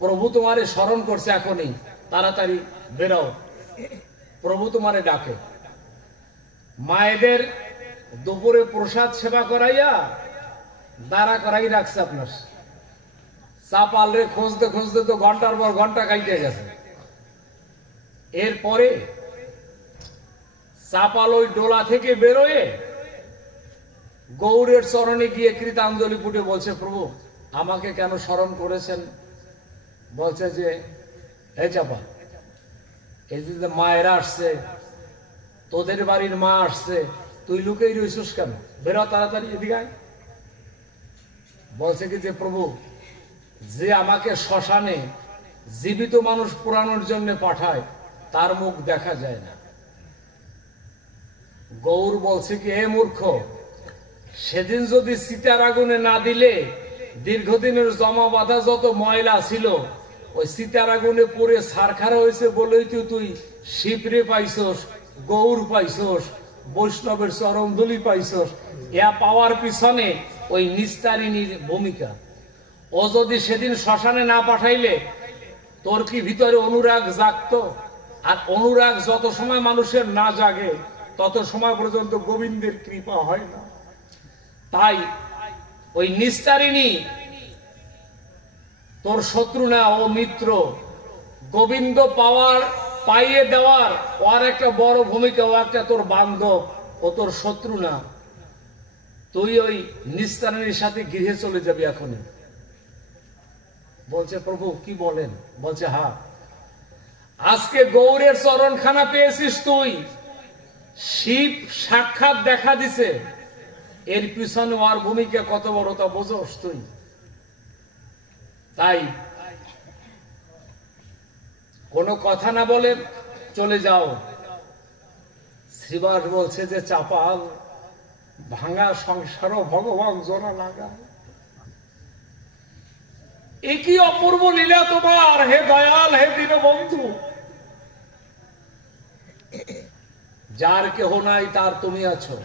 প্রভু তোমারে স্মরণ করছে, এখনই তাড়াতাড়ি বেরো, প্রভু তোমারে ডাকে। মায়েদের দুপুরে প্রসাদ সেবা করাইয়া দাঁড়া করাই রাখছে আপনার। চাপাল রে খুঁজতে তো ঘন্টার পর ঘন্টা কাইতে গেছে। এরপরে চাপাল ওই ডোলা থেকে বেরোয় গৌরের চরণে গিয়ে কৃতাঞ্জলি পুটে বলছে, প্রভু আমাকে কেন স্মরণ করেছেন? বলছে যে হে চাপাল, এই যে মায়েরা আসছে, তোদের বাড়ির মা আসছে, তুই লুকেই রইছিস কেন? বেরো তাড়াতাড়ি, এদিকে আয়। বলছে কি যে প্রভু, যে আমাকে শ্মশানে জীবিত মানুষ পোড়ানোর জন্য পাঠায় তার মুখ দেখা যায় না। গৌর বলছে কি, হে মূর্খ, সেদিন যদি সীতার আগুনে না দিলে দীর্ঘদিনের জমা বাঁধা যত ময়লা ছিল ওই সীতার আগুনে পড়ে ছারখার হয়েছে বলেই তো তুই শিবরে পাইছস, গৌর পাইছস, বৈষ্ণবের চরণধুলি পাইছস। ইয়া পাওয়ার পিছনে ওই নিস্তারিণীর ভূমিকা। ও যদি সেদিন শ্মশানে না পাঠাইলে তোর কি ভিতরে অনুরাগ জাগতো? আর অনুরাগ যত সময় মানুষের না জাগে তত সময় পর্যন্ত গোবিন্দের কৃপা হয় না। তাই ওই নিস্তারিণী তোর শত্রু না, ও মিত্র। গোবিন্দ পাইয়ে দেওয়ার ওর একটা বড় ভূমিকা, ও একটা তোর বান্ধব, ও তোর শত্রু না। তুই ওই নিস্তারিণীর সাথে গৃহে চলে যাবি এখনই। বলছে প্রভু কি বলেন? বলছে হ্যাঁ, আজকে গৌরের চরণখানা পেয়েছিস তুই, শিব সাক্ষাৎ দেখা দিছে, এর পিছনে ওর ভূমিকা কত বড় তা বোঝস তুই। তাই কোনো কথা না বলে চলে যাও। শ্রীবাস বলছে যে চাপাল, ভাঙা সংসারও ভগবান জোড়া লাগা। এ কি অপূর্ব লীলা তোমার, হে দয়াল, হে দীনবন্ধু। যার কেহ নাই তার তুমি আছো।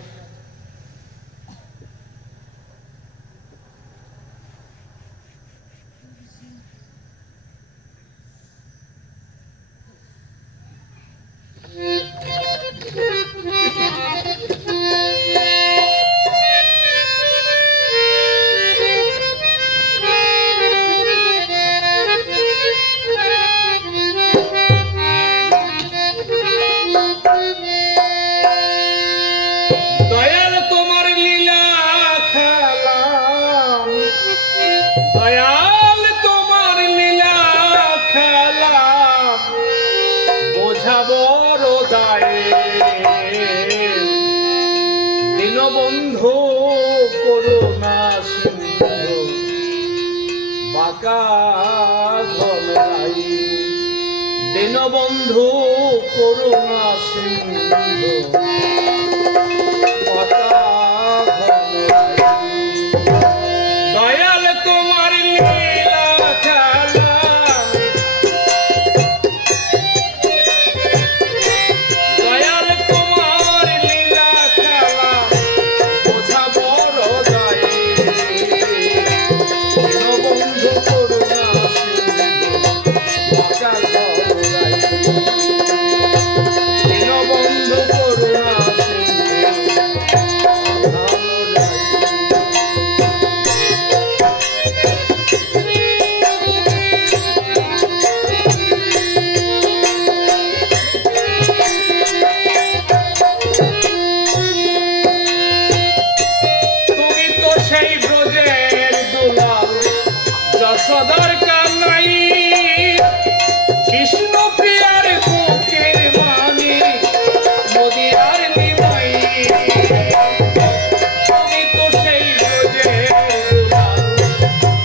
দীনবন্ধু করুণা সিন্ধু বাঁকা গলায় দীনবন্ধু করুণা সিন্ধু দয়াল তোমার লীলা খেলা দয়াল তোমার লীলা খেলা বোঝা বড় যায় দীনবন্ধু করুণা দীনবন্ধু করুণা তুমি তো সেই ব্রজের দুলাল যশোদার কানাই কৃষ্ণ প্রিয়ার বুকের মানি মদিরার নিমাই তুমি তো সেই ব্রজের দুলাল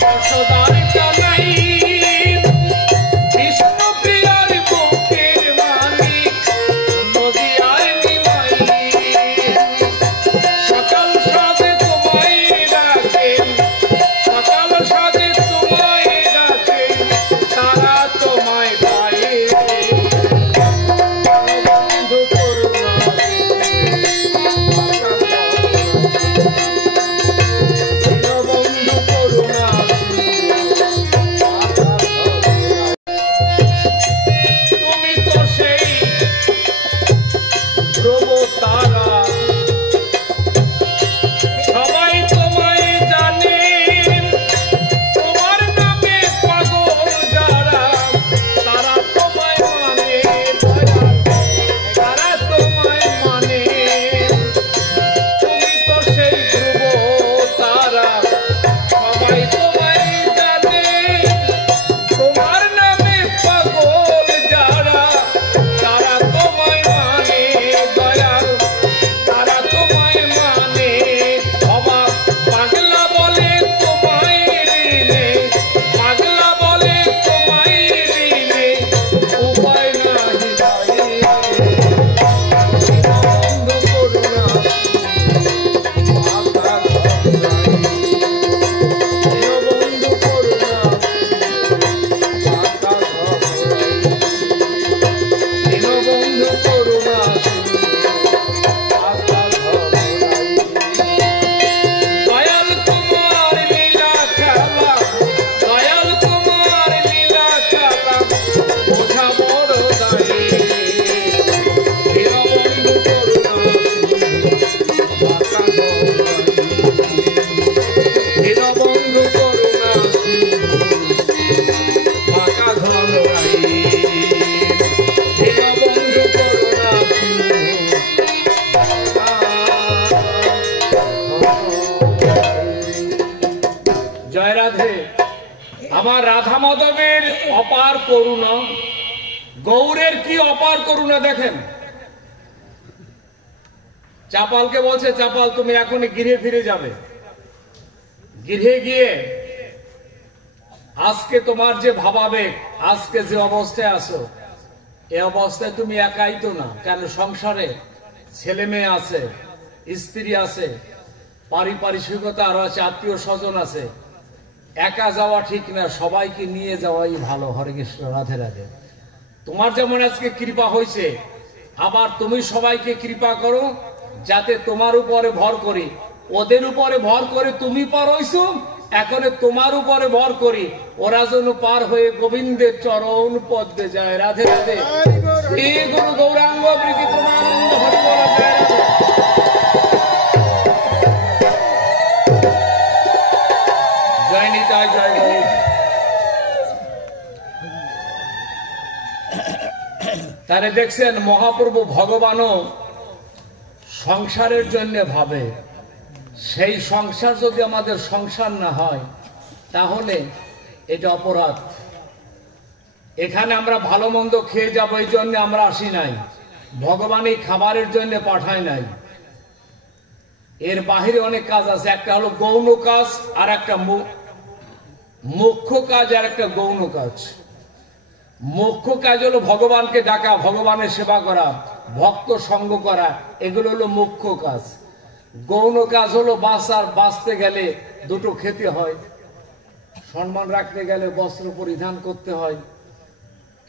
যশোদার কানাই কৃষ্ণ প্রিয়ার বুকের মানি মদিরার নিমাই সকাল সাজে তোমায় ডাকেন সকাল সাজে তোমায় ডাকেন তারা তোমায় পায়ে দীনবন্ধু করুণা দীনবন্ধু করুণা তুমি তো সেই ধ্রুব তারা সবাই তোমায় জানে তোমার নামে পাগল যারা তারা তোমায় মানে তারা তোমায় মানে তুমি তো সেই ধ্রুব তারা সবাই তোমায় জানে তোমার নামে পাগল যারা তারা তোমায় মানে দয়াল তারা তোমায় মানে অবাক পাগলা বলে তোমায় ঋণে পাগলা বলে তোমায় ঋণে উপায় নাহি দীনবন্ধু করুণা দীনবন্ধু করুণা দীনবন্ধু করুণা দয়াল তোমার লীলা খেলা দয়াল তোমার লীলা খেলা বোঝা বড় দায়ে দীনবন্ধু করুণা দীনবন্ধু করুণা ফাঁকা ধন দীনবন্ধু করুণা জয় রাধে। আমার রাধা মাধবের অপার করুণা, গৌরের কি অপার করুণা দেখেন। চাপালকে বলছে, চাপাল তুমি এখনই গৃহে ফিরে যাবে, গৃহে গিয়ে আজকে তোমার যে ভাবাবেগ, আজকে যে অবস্থায় আছো, এই অবস্থায় তুমি একাই তো না, কেন সংসারে ছেলে মেয়ে আছে, স্ত্রী আছে, পারিপার্শ্বিকতা আরো আছে, আত্মীয় স্বজন আছে, একা যাওয়া ঠিক না, সবাইকে নিয়ে যাওয়াই ভালো। হরে কৃষ্ণ, রাধে রাধে। তোমার যেমন আজকে কৃপা হয়েছে, আবার তুমি সবাইকে কৃপা করো, যাতে তোমার উপরে ভর করি, ওদের উপরে ভর করে তুমি পার হইছো, এখন তোমার উপরে ভর করি, ওরা যেন পার হয়ে গোবিন্দের চরণ পদ্মে যায়। রাধে রাধে। শ্রী গুরু গৌরাঙ্গ প্রীতি প্রণানন্দ হরি বল। জয় রাধে। জয় নিতাই, জয় গৌর। তারে দেখছেন মহাপ্রভু ভগবানও সংসারের জন্য ভাবে, সেই সংসার যদি আমাদের সংসার না হয় তাহলে এটা অপরাধ। এখানে আমরা ভালো মন্দ খেয়ে যাবো এই জন্য আমরা আসি নাই, ভগবান এই খাবারের জন্য পাঠায় নাই। এর বাহিরে অনেক কাজ আছে, একটা হলো গৌণ কাজ, আর একটা মুখ্য কাজ, আর একটা গৌণ কাজ। মুখ্য কাজ হলো ভগবানকে ডাকা, ভগবানের সেবা করা, ভক্ত সঙ্গ করা, এগুলো হলো মুখ্য কাজ। গৌণ কাজ হলো বাঁচতে গেলে দুটো খেতে হয়, সম্মান রাখতে গেলে বস্ত্র পরিধান করতে হয়,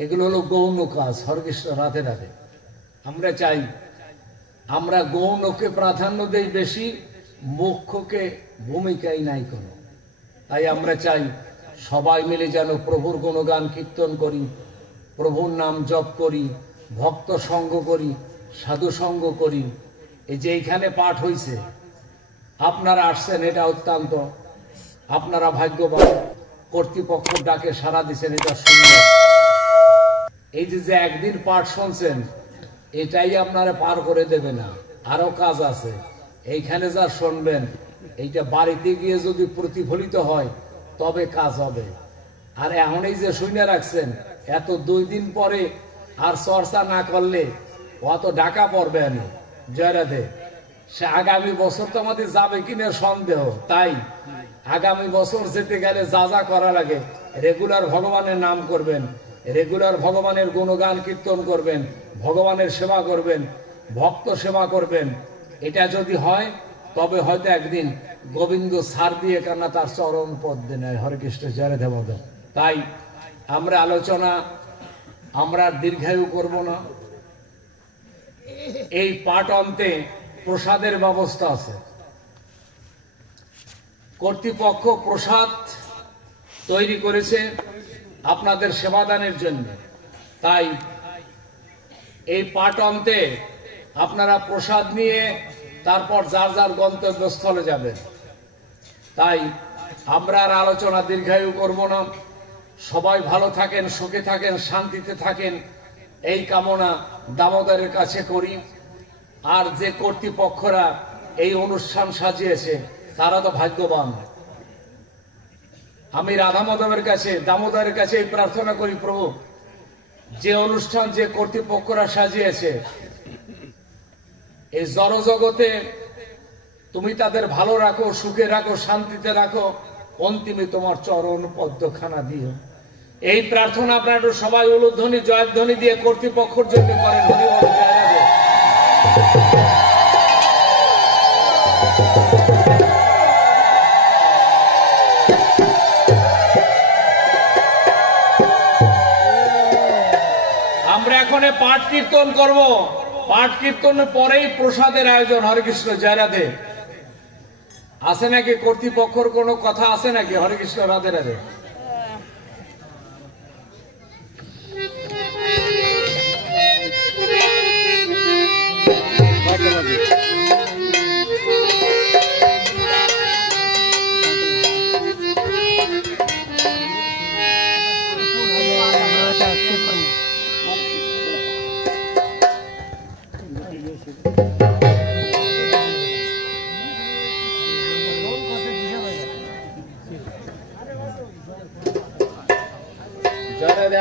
এগুলো হলো গৌণ কাজ। হরে কৃষ্ণ, রাধে রাধে। আমরা চাই আমরা গৌণকে প্রাধান্য দেই বেশি, মুখ্যকে ভূমিকাই নাই কোনো। তাই আমরা চাই সবাই মিলে যেন প্রভুর গুণগান কীর্তন করি, প্রভুর নাম জপ করি, ভক্ত সঙ্গ করি, সাধু সঙ্গ করি। এই যে এইখানে পাঠ হইছে, আপনারা আসছেন, এটা অত্যন্ত আপনারা ভাগ্যবান। কর্তৃপক্ষ ডাকে সাড়া দিচ্ছেন, এটা সুন্দর। এই যে একদিন পাঠ শুনছেন, এটাই আপনারা পার করে দেবে না, আরো কাজ আছে। এইখানে যা শুনবেন, এইটা বাড়িতে গিয়ে যদি প্রতিফলিত হয় তবে কাজ হবে। আর এখন এই যে শুনে রাখছেন, এত 2 দিন পরে আর চর্চা না করলে অত ঢাকা পড়বে না। জয় রাধে। সে আগামী বছর তো আমাদের যাবে কিনা সন্দেহ। তাই আগামী বছর যেতে গেলে যা যা করা লাগে, রেগুলার ভগবানের নাম করবেন, রেগুলার ভগবানের গুণগান কীর্তন করবেন, ভগবানের সেবা করবেন, ভক্ত সেবা করবেন। এটা যদি হয় তবে হয়তো একদিন গোবিন্দ ছাড় দিয়ে কেননা তার চরম পদ্মে নেয়। হরে কৃষ্ণ, জয় রাধে মাধব। তাই আমরা আলোচনা আমরা দীর্ঘায়ু করব না। এই পাঠ অন্তে প্রসাদের ব্যবস্থা আছে। কর্তৃপক্ষ প্রসাদ তৈরি করেছে আপনাদের সেবাদানের জন্য। তাই এই পাঠ অন্তে আপনারা প্রসাদ নিয়ে তারপর যার যার গন্তব্যস্থলে যাবেন। তাই আমরা আর আলোচনা দীর্ঘায়ু করব না। সবাই ভালো থাকেন, সুখে থাকেন, শান্তিতে থাকেন, এই কামনা দামোদরের কাছে করি। আর যে কর্তৃপক্ষরা এই অনুষ্ঠান সাজিয়েছে তারা তো ভাগ্যবান। আমি রাধা মাধবের কাছে, দামোদরের কাছে এই প্রার্থনা করি, প্রভু যে অনুষ্ঠান যে কর্তৃপক্ষরা সাজিয়েছে, এই জড়জগতে তুমি তাদের ভালো রাখো, সুখে রাখো, শান্তিতে রাখো, অন্তিমে তোমার চরণ পদ্মখানা দিও। এই প্রার্থনা আপনারা সবাই উলুধ্বনি জয়ধ্বনি দিয়ে কর্তৃপক্ষের জন্য করেন। হরি বল, জয় রাধে। আমরা এখন পাঠ কীর্তন করব। পাঠ কীর্তনের পরেই প্রসাদের আয়োজন। হরে কৃষ্ণ, জয় রাধে। আছে নাকি কর্তৃপক্ষের কোনো কথা আছে নাকি? হরে কৃষ্ণ, রাধে রাধে।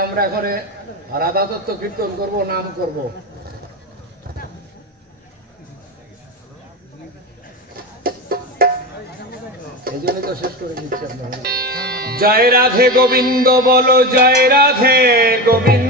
আমরা এখানে রাধা তত্ত্ব কীর্তন করব, নাম করব। এই জন্য তো শেষ করে দিচ্ছি আপনারা। জয় রাধে গোবিন্দ বলো, জয় রাধে গোবিন্দ।